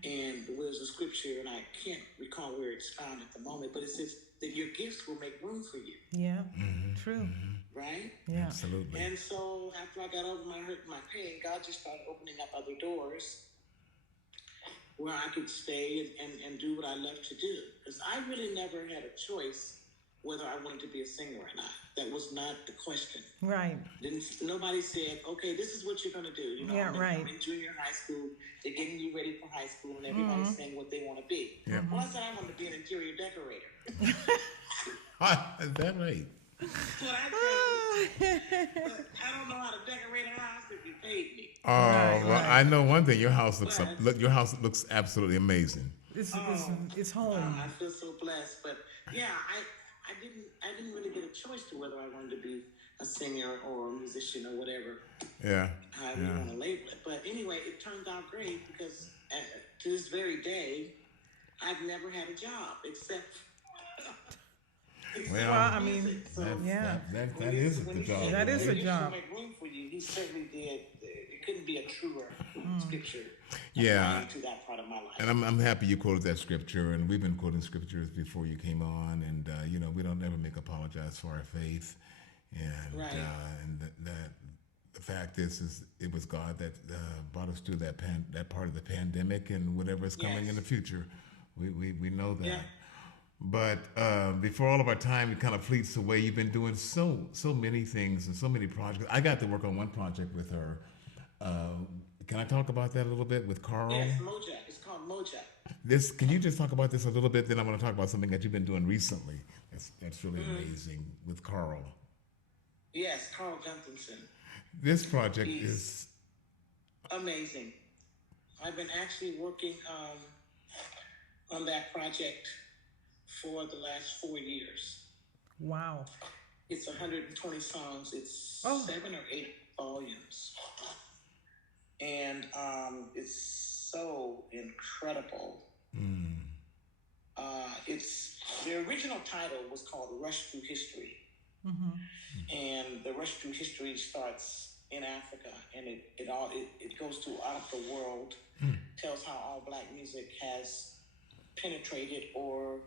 And there's a scripture, and I can't recall where it's found at the moment, but it says that your gifts will make room for you. Yeah, true. Right? Yeah. Absolutely. And so after I got over my hurt and my pain, God just started opening up other doors where I could stay and do what I love to do. Because I really never had a choice whether I wanted to be a singer or not. That was not the question. Right. Nobody said, okay, this is what you're going to do. You know, Yeah, right. I'm in junior high school. They're getting you ready for high school, and everybody's saying what they want to be. Yeah. Well, I said I wanted to be an interior decorator. Is that right? So I said, but I don't know how to decorate a house if you paid me. Oh, well, I know one thing. Your house looks absolutely amazing. It's home. I feel so blessed. But yeah, I didn't really get a choice to whether I wanted to be a singer or a musician or whatever, Yeah. however you want to label it. But anyway, it turned out great because to this very day, I've never had a job except Well, Well, I mean, music. So yeah. That is the job. That is a when he job. make room for you, he certainly did. It couldn't be a truer scripture. Yeah. applying to that part of my life. And I'm happy you quoted that scripture, and we've been quoting scriptures before you came on, and we don't ever make apologize for our faith, and Right. and that the fact is it was God that brought us through that part of the pandemic, and whatever is coming in the future, we know that. Yeah. But before all of our time kind of fleets away, you've been doing so many things and so many projects. I got to work on one project with her. Can I talk about that a little bit with Carl? Yes, Mojack. It's called Mojack. Can you just talk about this a little bit? Then I want to talk about something that you've been doing recently. That's really amazing with Carl. Yes, Carl Guntherson. This project He's is amazing. I've been actually working on that project for the last 4 years. Wow. It's 120 songs. It's 7 or 8 volumes. And it's so incredible. It's the original title was called Rush Through History. And the Rush Through History starts in Africa, and it goes throughout the world, tells how all black music has penetrated or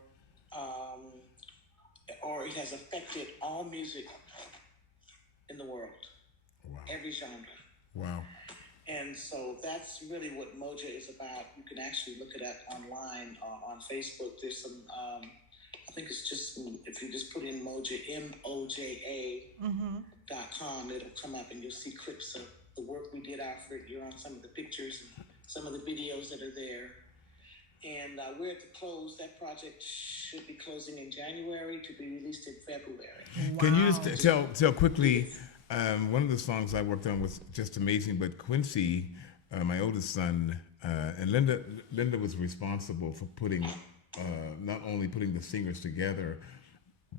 it has affected all music in the world. wow. Every genre. Wow. And so that's really what Moja is about. You can actually look it up online on Facebook. There's some, I think it's just, if you just put in Moja, MOJA.com, it'll come up and you'll see clips of the work we did, Alfred. You're on some of the pictures and some of the videos that are there. And we're at the close. That project should be closing in January to be released in February. Can you just tell quickly? One of the songs I worked on was just amazing, but Quincy, my oldest son, and Linda was responsible for putting, not only putting the singers together,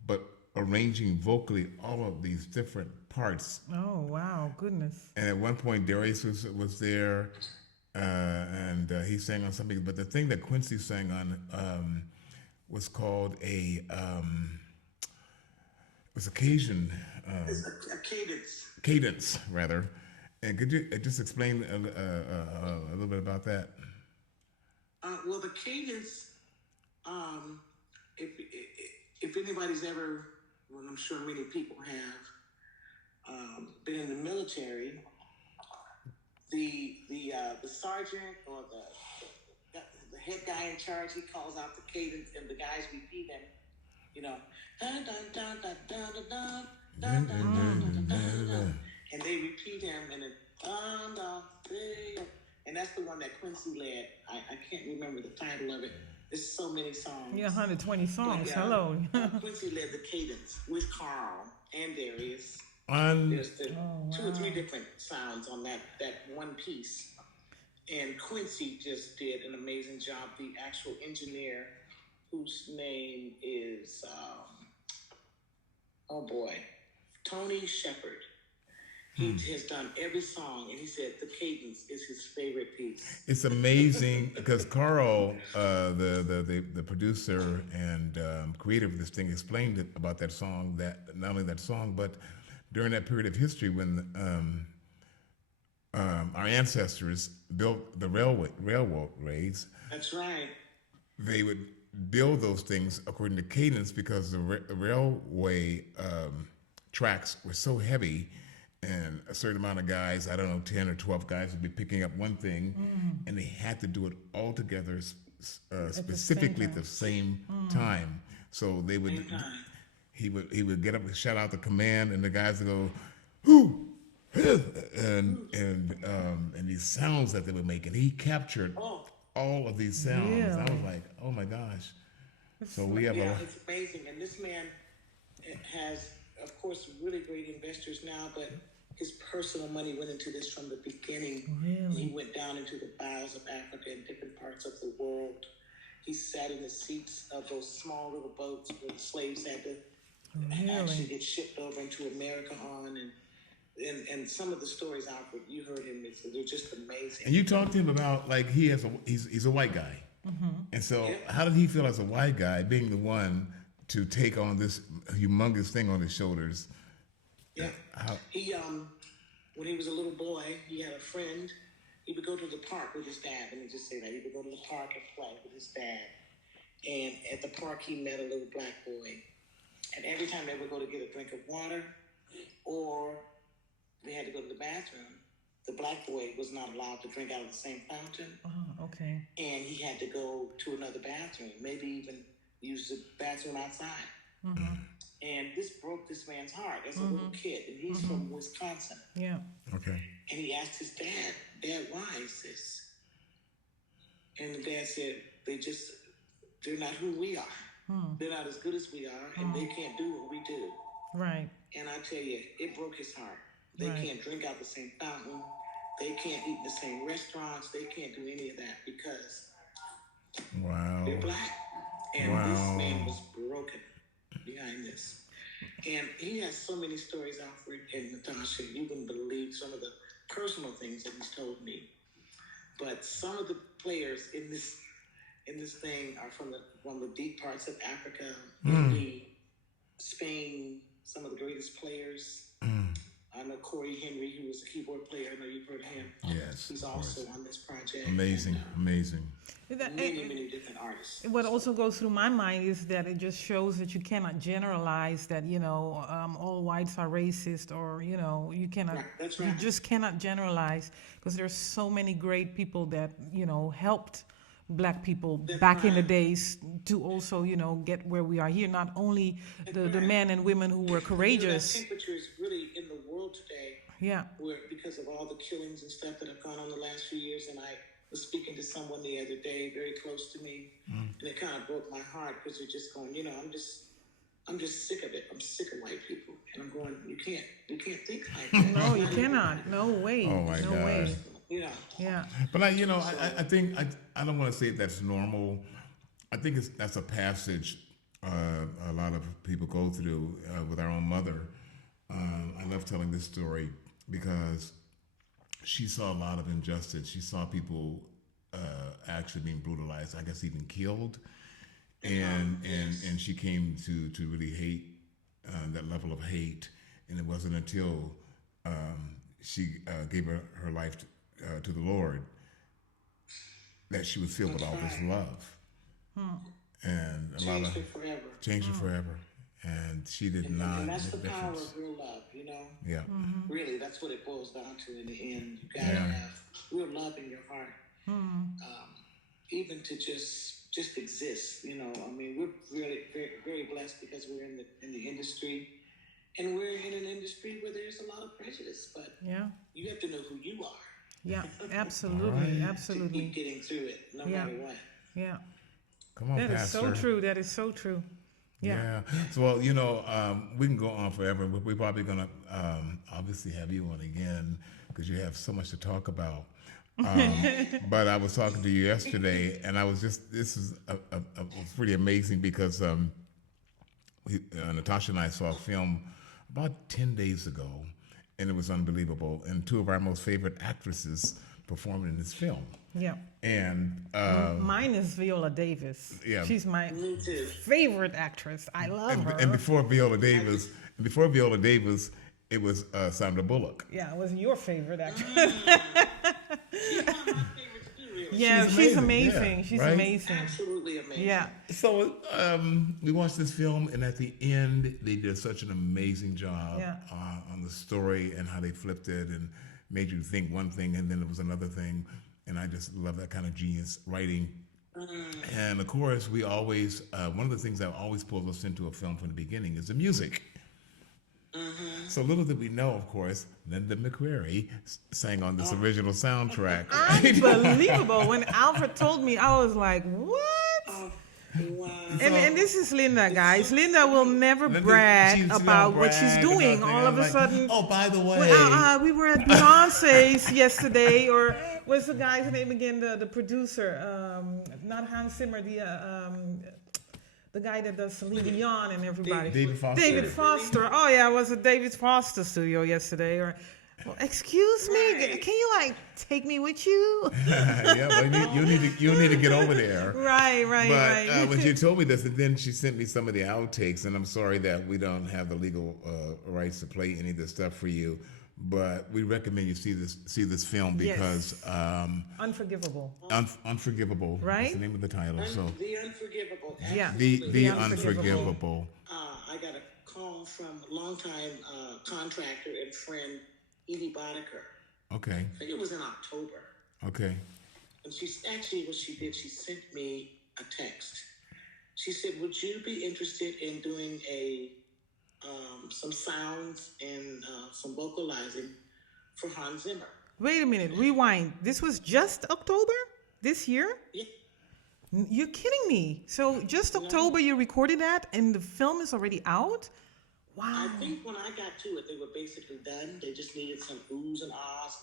but arranging vocally all of these different parts. Oh, wow. Goodness. And at one point, Darius was there, and he sang on something. But the thing that Quincy sang on was called it was a Cajun. It's a cadence. Cadence, rather. And could you just explain a little bit about that? Well, the cadence, if anybody's ever, well, I'm sure many people have, been in the military, the sergeant or the head guy in charge, he calls out the cadence, and the guys repeat him, dun dun dun dun dun dun dun dun dun dun dun, and they repeat him, and then dun dun, and that's the one that Quincy led. I can't remember the title of it. There's so many songs. Yeah, 120 songs. But, Hello. Quincy led the cadence with Carl and Darius. On There's the 2 or 3 different sounds on that one piece. And Quincy just did an amazing job. The actual engineer, whose name is, Tony Shepard. He has done every song, and he said the cadence is his favorite piece. It's amazing because Carl, the producer and creator of this thing, explained about that song. That not only that song, but during that period of history when our ancestors built the railways. That's right. They would build those things according to cadence because the railway tracks were so heavy. And a certain amount of guys, I don't know, 10 or 12 guys would be picking up one thing, and they had to do it all together specifically at the same time. So they would, he would get up and shout out the command, and the guys would go, "Who?" and these sounds that they would make, and he captured all of these sounds. I was like, oh my gosh. So we have it's amazing. And this man has, of course, really great investors now, but his personal money went into this from the beginning. Really? He went down into the bowels of Africa and different parts of the world. He sat in the seats of those small little boats where the slaves had to Really? actually get shipped over into America on, and some of the stories, Alfred, you heard him, they're just amazing. And you talked to him about like he's a white guy, and so how did he feel as a white guy being the one to take on this humongous thing on his shoulders? Yeah. How, He when he was a little boy, he had a friend. He would go to the park with his dad. Let me just say that. He would go to the park and play with his dad. And at the park, he met a little black boy. And every time they would go to get a drink of water or they had to go to the bathroom, the black boy was not allowed to drink out of the same fountain. Oh, okay. And he had to go to another bathroom, maybe even use the bathroom outside. And this broke this man's heart as a little kid. And he's from Wisconsin. Yeah. okay. And he asked his dad, why is this? And the dad said, they're not who we are. They're not as good as we are, and they can't do what we do. Right. And I tell you, it broke his heart. They Right. can't drink out the same fountain. They can't eat in the same restaurants. They can't do any of that because Wow. they're black. And Wow. this man was broken behind this. And he has so many stories, Alfred and Natasha. You wouldn't believe some of the personal things that he's told me. But some of the players in this thing are from the deep parts of Africa, Italy, Spain. Some of the greatest players. I know Corey Henry, who was a keyboard player. I know you've heard of him. Yes, He's of also course. on this project. Amazing, amazing. Many different artists. What also goes through my mind is that it just shows that you cannot generalize that, all whites are racist, or, you cannot, Right, that's you right. just cannot generalize, because there's so many great people that, helped black people That's back in the right. days to also, get where we are here. Not only the right. men and women who were That courageous. temperature is really in the world today. Yeah. Where because of all the killings and stuff that have gone on the last few years, and I was speaking to someone the other day, very close to me, and it kind of broke my heart because they're just going, I'm just sick of it. I'm sick of white people, and I'm going, you can't think like that. No, you cannot. No way. Oh, my no gosh. way. Yeah. But I think I don't want to say that's normal. I think that's a passage a lot of people go through with our own mother. I love telling this story because she saw a lot of injustice. She saw people actually being brutalized, I guess even killed, and she came to really hate that level of hate. And it wasn't until she gave her life to the Lord that she was filled with all this love, and a lot of Changed it forever. changed it forever. And she did not And that's make the a power difference. of real love, Yeah. Really, that's what it boils down to in the end. You gotta Yeah. have real love in your heart, even to just exist. I mean, we're really very, very blessed because we're in the industry, and we're in an industry where there's a lot of prejudice. But Yeah. you have to know who you are Yeah. Absolutely. Right. to Absolutely. keep getting through it, no Yeah. matter what. Yeah. Come on, That is Pastor. so true. That is so true. Yeah. So, well, we can go on forever, but we're probably going to obviously have you on again because you have so much to talk about. But I was talking to you yesterday, and this is was pretty amazing because Natascha and I saw a film about 10 days ago, and it was unbelievable. And two of our most favorite actresses performed in this film. Yeah. And Mine is Viola Davis. Yeah. She's my Me too. favorite actress. I love her. and before Viola Davis, it was Sandra Bullock. Yeah, it was your favorite actress. She's one of my favorites too, really. Yeah, she's amazing. amazing. Yeah, She's right? amazing. Absolutely amazing. Yeah. So we watched this film, and at the end, they did such an amazing job Yeah. on the story and how they flipped it and made you think one thing, and then it was another thing. And I just love that kind of genius writing. And of course, we always one of the things that always pulls us into a film from the beginning is the music. So little did we know, of course, Linda McCrary sang on this original soundtrack. Unbelievable. When Alfred told me, I was like, what? Oh, wow. And this is Linda, guys. Linda will never Linda, brag she's about gonna what she's brag doing. about All of a things sudden, oh, by the way, we were at Beyonce's yesterday, or what's the guy's name again? The producer, not Hans Zimmer, the the guy that does Celine Dion and everybody. David Foster. David Foster. Oh yeah, I was at David Foster studio yesterday. Or, well, excuse me, Right. can you like take me with you? Yeah, well, you need to get over there. Right, But when she told me this, and then she sent me some of the outtakes, and I'm sorry that we don't have the legal rights to play any of this stuff for you. But we recommend you see this film because Unforgivable. Unforgivable. Right? That's the name of the title. So The Unforgivable. Yeah. Absolutely. the Unforgivable. Unforgivable. I got a call from a longtime contractor and friend, Edie Boddicker. Okay. I think it was in October. Okay. And what she did, she sent me a text. She said, would you be interested in doing some sounds and some vocalizing for Hans Zimmer? Wait a minute, rewind. This was just October this year? Yeah. You're kidding me. So just October you recorded that and the film is already out? Wow. I think when I got to it, they were basically done. They just needed some oohs and ahs,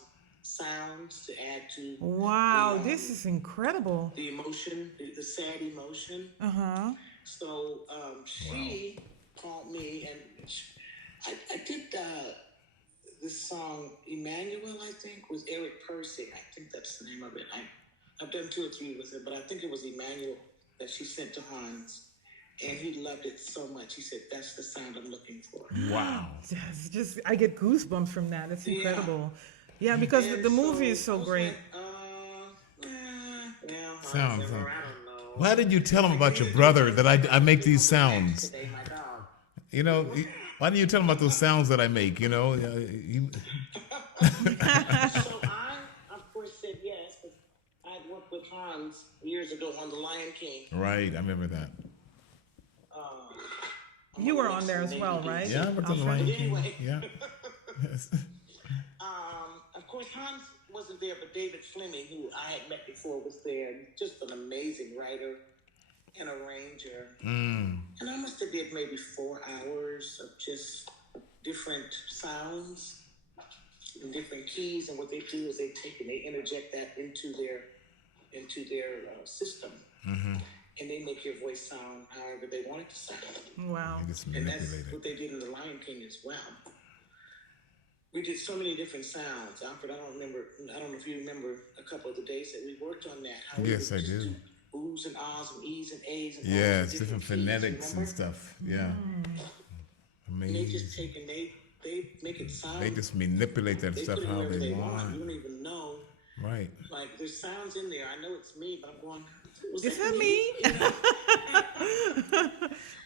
sounds to add to Wow, the, this is incredible. the emotion, the sad emotion. Uh-huh. So she called me, and I did this song, Emmanuel, I think, with Eric Persing. I think that's the name of it. I've done 2 or 3 with it, but I think it was Emmanuel that she sent to Hans. And he loved it so much. He said, that's the sound I'm looking for. Wow. It's just I get goosebumps from that. It's Yeah. incredible. Yeah, because And the movie is I so was great. like, well, Sounds. I don't know. Why did you tell him about your brother that I make these sounds? Today, my dog. You know, why didn't you tell him about those sounds that I make? You know, So I, of course, said yes, because I'd worked with Hans years ago on The Lion King. right. I remember that. You were on there as well, right? Yeah, I worked on the Alfred? Lion King. Anyway. Yeah. Yes. Of course, Hans wasn't there, but David Fleming, who I had met before, was there. Just an amazing writer and arranger. And I must have did maybe 4 hours of just different sounds and different keys. And what they do is they interject that into their system, and they make your voice sound however they want it to sound. Wow. You just And that's manipulate what it. they did in The Lion King as well. We did so many different sounds. Alfred, I don't know if you remember a couple of the days that we worked on that. How we Yes, would I just do. Oohs and ahs and e's and a's and all Yeah, these it's different keys, phonetics and remember? stuff. Yeah. And they just Amazing. take and they make it sound. They just manipulate that they stuff put it how wherever they You want. don't even know. Right. Like there's sounds in there. I know it's me, but I'm going. Was Is that me?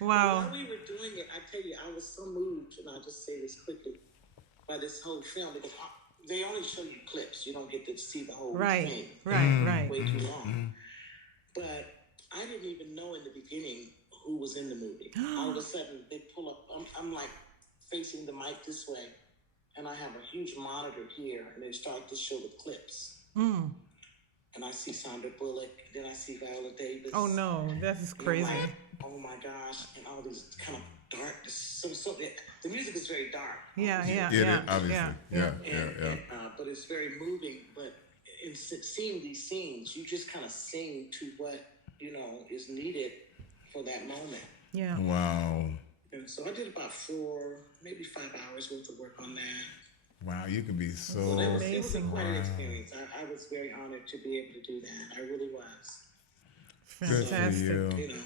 Wow. While we were doing it, I tell you, I was so moved, and I'll just say this quickly, by this whole film, because they only show you clips. You don't get to see the whole Right, thing. right. Way too long. But I didn't even know in the beginning who was in the movie. All of a sudden, they pull up. I'm like facing the mic this way, and I have a huge monitor here, and they start to show the clips. And I see Sandra Bullock, then I see Viola Davis. Oh no, that is And I'm crazy. like, oh my gosh, and all these kind of dark. The music is very dark. Yeah. Obviously. Yeah. But it's very moving. But in seeing these scenes, you just kind of sing to what is needed for that moment. Yeah. Wow. And so I did about 4, maybe 5 hours worth of work on that. Wow. You can be so. So it was amazing. quite an Wow. experience. I was very honored to be able to do that. I really was. Good for Fantastic. you. You know,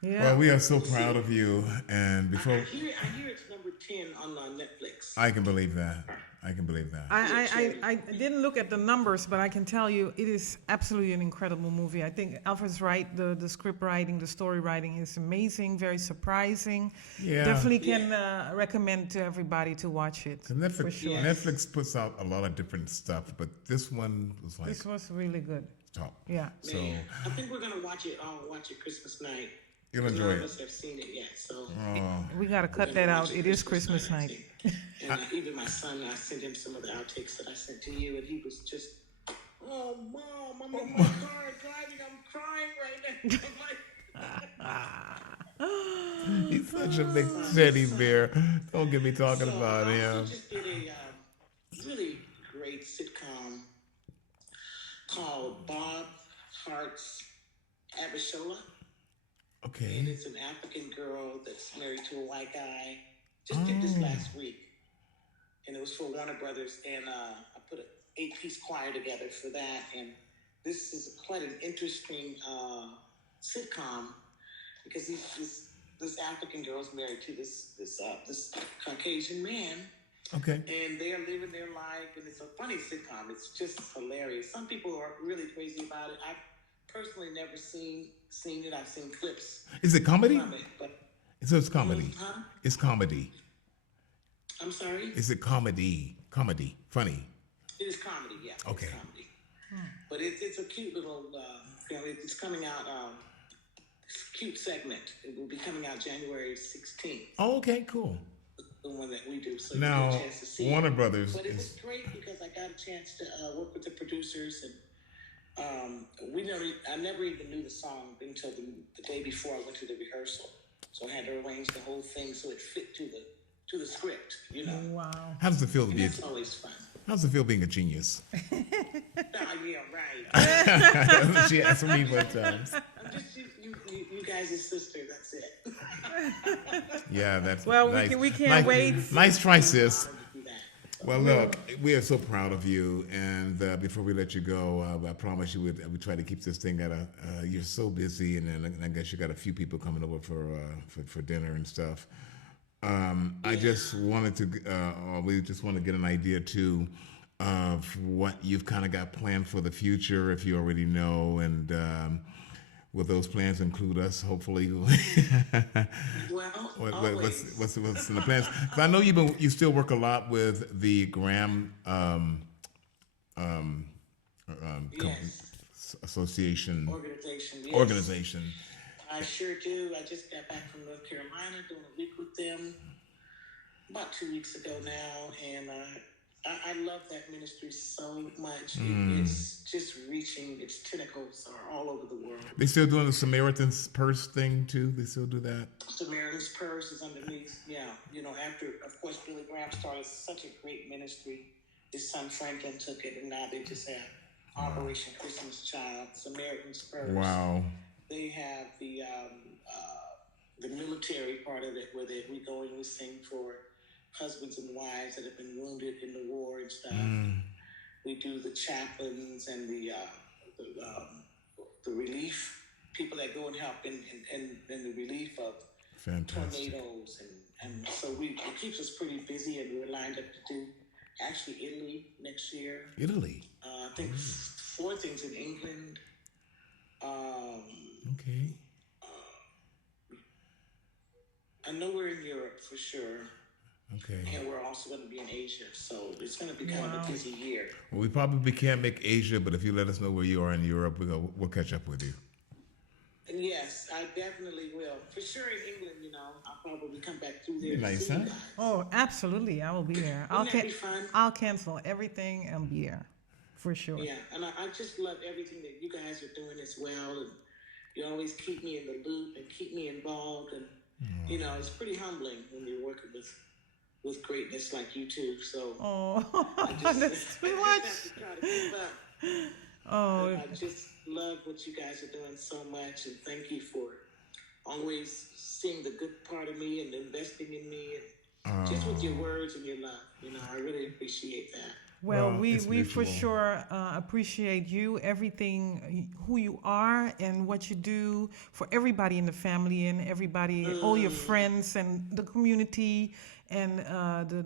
Yeah. Well, we are so proud of you, and I before hear it's number 10 on Netflix. I can believe that. I can believe that. I didn't look at the numbers, but I can tell you it is absolutely an incredible movie. I think Alfred's right. The script writing, the story writing is amazing, very surprising. Yeah. Definitely can recommend to everybody to watch it. So Netflix, for sure. Netflix puts out a lot of different stuff, but this one was like This was really good. top. Yeah. So Man, I think we're gonna watch it Christmas night. you'll None enjoy of it. us have seen it yet, so Oh, We got to we're cut gonna that watch out. It is Christmas I night. think. And even my son, I sent him some of the outtakes that I sent to you, and he was just, oh mom, I'm in my car driving, I'm crying right now. I'm like, he's such a big teddy bear. Don't get me talking so about I him. also just did a really great sitcom called Bob Hart's Abishola. And Okay. it's an African girl that's married to a white guy. Just did this last week. And it was for Warner Brothers. And I put an 8-piece choir together for that. And this is quite an interesting sitcom because this African girl is married to this Caucasian man. Okay. And they are living their life, and it's a funny sitcom. It's just hilarious. Some people are really crazy about it. I've personally never seen it. I've seen clips Is it comedy? from it, but So it's comedy. Huh? It's comedy. I'm sorry. Is it comedy? Comedy. Funny. It is comedy, yeah. Okay. It's comedy. But it's a cute little film. It's coming out. It's a cute segment. It will be coming out January 16th. Oh, okay, cool. The one that we do. So you Now, get a chance to see Warner it. Brothers But it was is great because I got a chance to work with the producers, and I never even knew the song until the day before I went to the rehearsal. So I had to arrange the whole thing so it fit to the script, you know. Wow. how does it feel to And be? that's always fun. How does it feel being a genius? Yeah, right. She asked me what times. I'm just you guys' sister. That's it. Yeah, that's Well, nice. we can't nice, wait. Nice try, sis. Honored to do that. Well, look, we are so proud of you, and before we let you go, I promise you we try to keep this thing at a. You're so busy, and then I guess you got a few people coming over for dinner and stuff. I just wanted to, we just want to get an idea too of what you've kind of got planned for the future, if you already know, and will those plans include us? Hopefully. Well, What's always. what's in the plans? Because I know you still work a lot with the Graham Yes. Association Organization. Yes. organization. I sure do. I just got back from North Carolina doing a week with them about 2 weeks ago now, and I love that ministry so much. It's just reaching its tentacles are all over the world. They still doing the Samaritan's Purse thing too. They still do that. Samaritan's Purse is underneath. Yeah, you know, after of course Billy Graham started such a great ministry. His son Franklin took it, and now they just have Operation Christmas Child, Samaritan's Purse. Wow. They have the military part of it, where we go and we sing for husbands and wives that have been wounded in the war and stuff. We do the chaplains and the relief people that go and help in the relief of Fantastic. tornadoes, and so it keeps us pretty busy, and we're lined up to do actually Italy next year. Italy. I think 4 things in England. Okay. I know we're in Europe for sure, Okay. and we're also going to be in Asia, so it's going to be kind of a busy year. Well, we probably can't make Asia, but if you let us know where you are in Europe, we'll catch up with you. And yes, I definitely will. For sure in England, you know, I'll probably come back through there. Nice, to see huh? you guys. Oh, absolutely. I will be there. Wouldn't that be fun? I'll cancel everything and be there for sure. Yeah, and I just love everything that you guys are doing as well, and you always keep me in the loop and keep me involved, and you know, it's pretty humbling when you're working with greatness like you two. So Oh, I just, that's too I much. just have to try to keep up. Oh, But I just love what you guys are doing so much, and thank you for always seeing the good part of me and investing in me, and just with your words and your love. You know, I really appreciate that. well, Well, we it's for mutual. sure appreciate you, everything, who you are, and what you do for everybody in the family and everybody, all your friends and the community, and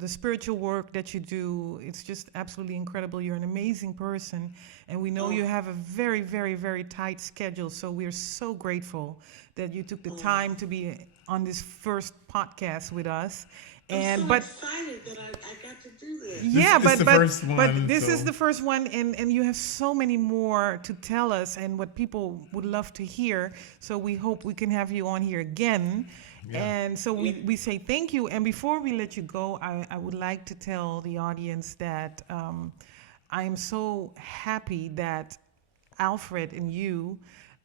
the spiritual work that you do. It's just absolutely incredible. You're an amazing person, and we know you have a very, very, very tight schedule. So we're so grateful that you took the time to be on this first podcast with us. I'm so But excited that I got to do this. yeah, This is the first one, but this is so- the first one, and you have so many more to tell us, and what people would love to hear. So we hope we can have you on here again. And so we say thank you. And before we let you go, I would like to tell the audience that I am so happy that Alfred and you,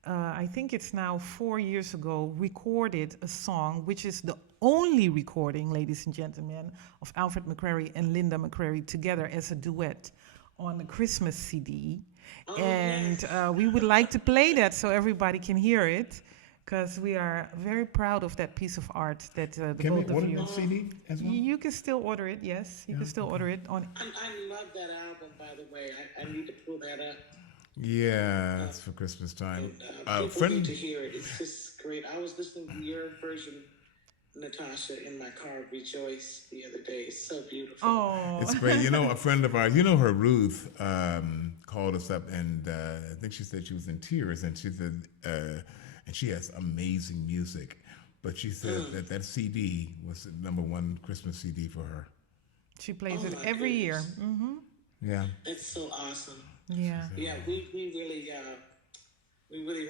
I think it's now 4 years ago, recorded a song, which is the only recording, ladies and gentlemen, of Alfred McCrary and Linda McCrary together as a duet on a Christmas CD. And we would like to play that so everybody can hear it, because we are very proud of that piece of art that the Can we both of order you. it on CD as well? You can still order it. Yes, you can still order it on. I love that album, by the way. I need to pull that up. Yeah, it's for Christmas time. And, people Friend, need to hear it. It's just great. I was listening to your version, Natascha, in my car, Rejoice, the other day. It's so beautiful. Oh, it's great. You know, a friend of ours, you know her, Ruth, called us up, and I think she said she was in tears, and she said, and she has amazing music, but she said that CD was the #1 Christmas CD for her. she plays it my every year. goodness. Yeah. It's so awesome. Yeah. Yeah, we really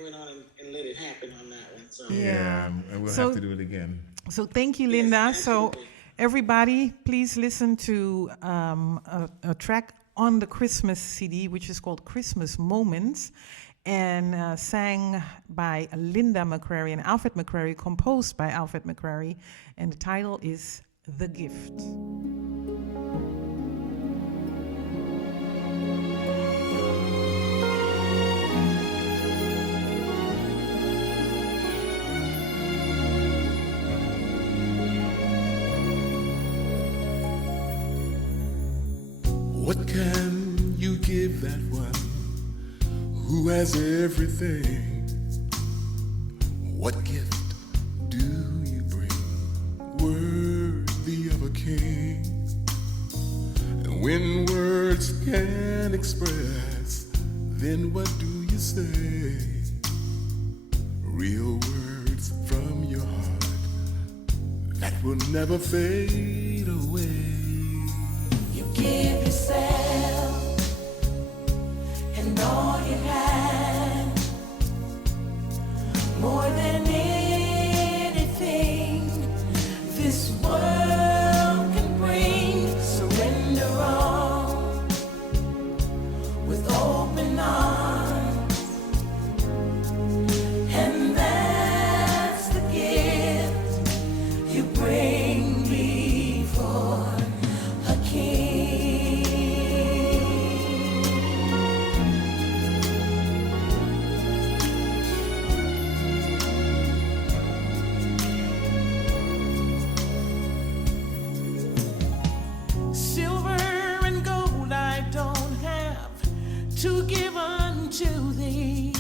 went on and let it happen on that one. So Yeah, and we'll So- have to do it again. So thank you, Linda. So absolutely. everybody, please listen to a track on the Christmas CD, which is called Christmas Moments, and sang by Linda McCrary and Alfred McCrary, composed by Alfred McCrary, and the title is The Gift. What can you give that one who has everything? What gift do you bring worthy of a king? And when words can't express, then what do you say? Real words from your heart that will never fade away. You give yourself and all you have, more than anything this world can bring. Surrender all with open arms, and that's the gift you bring before a king. Silver and gold I don't have to give unto thee,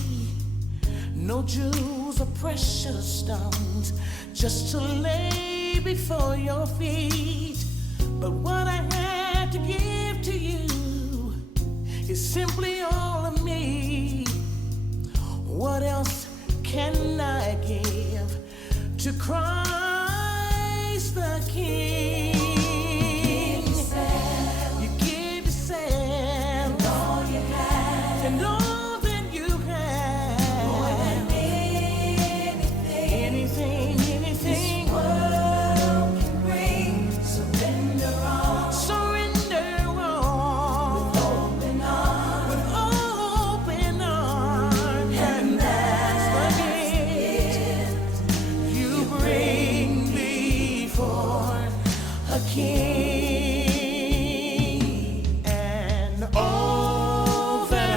no jewels or precious stones just to lay before your feet. But what I had to give to you is simply all of me. What else can I give to Christ the King? You give yourself and all you have, and all that you have, more than anything this world can bring. Surrender all, with open arms, and that's the gift you bring before a king. And all that I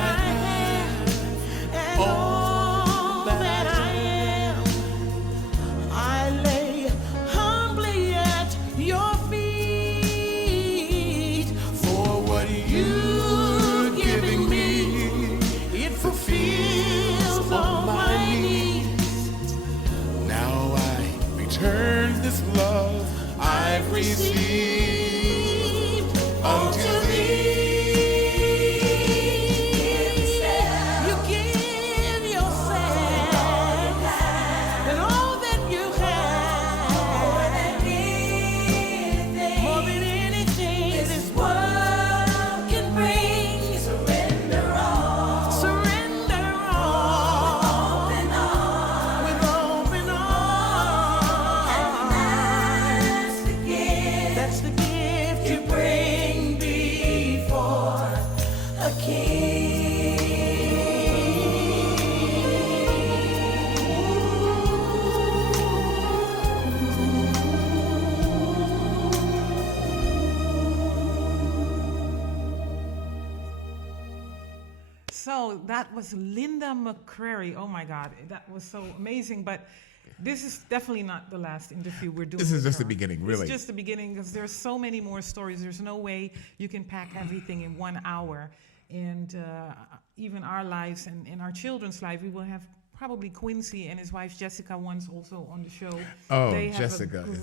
have, and all that I am, I lay humbly at your feet. For what you're giving me, it fulfills all my needs. Now I return this love I've received unto thee. You give yourself and all that you have, more than anything this world can bring. Surrender all, with open arms, that's the gift you bring before So that was Linda McCrary. Oh my God, that was so amazing. But this is definitely not the last interview we're doing. This is with just the her. beginning, really. It's just the beginning because there's so many more stories. There's no way you can pack everything in 1 hour. And even our lives and our children's life, we will have probably Quincy and his wife Jessica once also on the show. Oh, they have Jessica a is-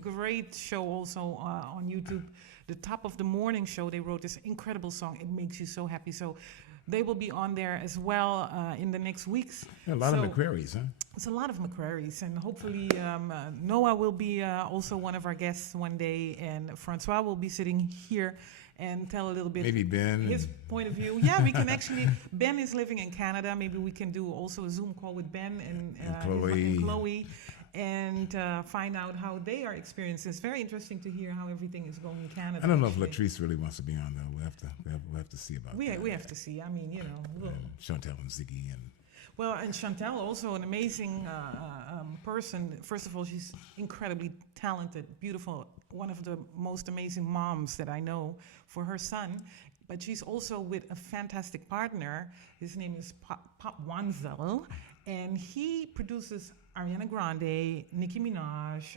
great show also on YouTube. The Top of the Morning Show, they wrote this incredible song. It makes you so happy. So they will be on there as well in the next weeks. A lot So of McCrary's, huh? it's a lot of McCrarys, and hopefully Noah will be also one of our guests one day, and Francois will be sitting here and tell a little bit Maybe Ben. his point of view. Yeah, we can actually. Ben is living in Canada. Maybe we can do also a Zoom call with Ben and Chloe, and find out how they are experiencing. It's very interesting to hear how everything is going in Canada. I don't know if actually. Latrice really wants to be on though. We'll have to see about that. We have to see. I mean, we'll, And Chantel and Ziggy and well, and Chantel, also an amazing person. First of all, she's incredibly talented, beautiful, one of the most amazing moms that I know for her son. But she's also with a fantastic partner. His name is Pop Wanzel, and he produces Ariana Grande, Nicki Minaj,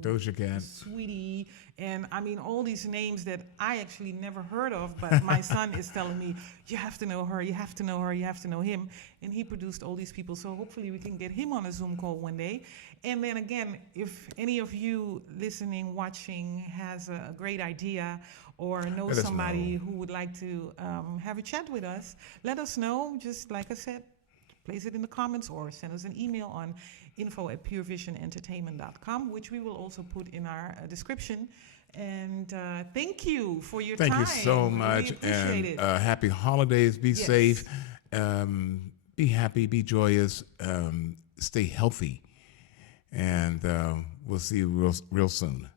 Doja Cat. Sweetie, and I mean all these names that I actually never heard of, but my son is telling me, you have to know her, you have to know her, you have to know him, and he produced all these people, so hopefully we can get him on a Zoom call one day. And then again, if any of you listening, watching has a great idea or know Let us somebody know. who would like to have a chat with us, let us know, just like I said, place it in the comments or send us an email on info@purevisionentertainment.com, which we will also put in our description. And thank you for your time. Thank you so much, We appreciate and it. happy holidays. Be Yes. safe, be happy, be joyous, stay healthy, and we'll see you real soon.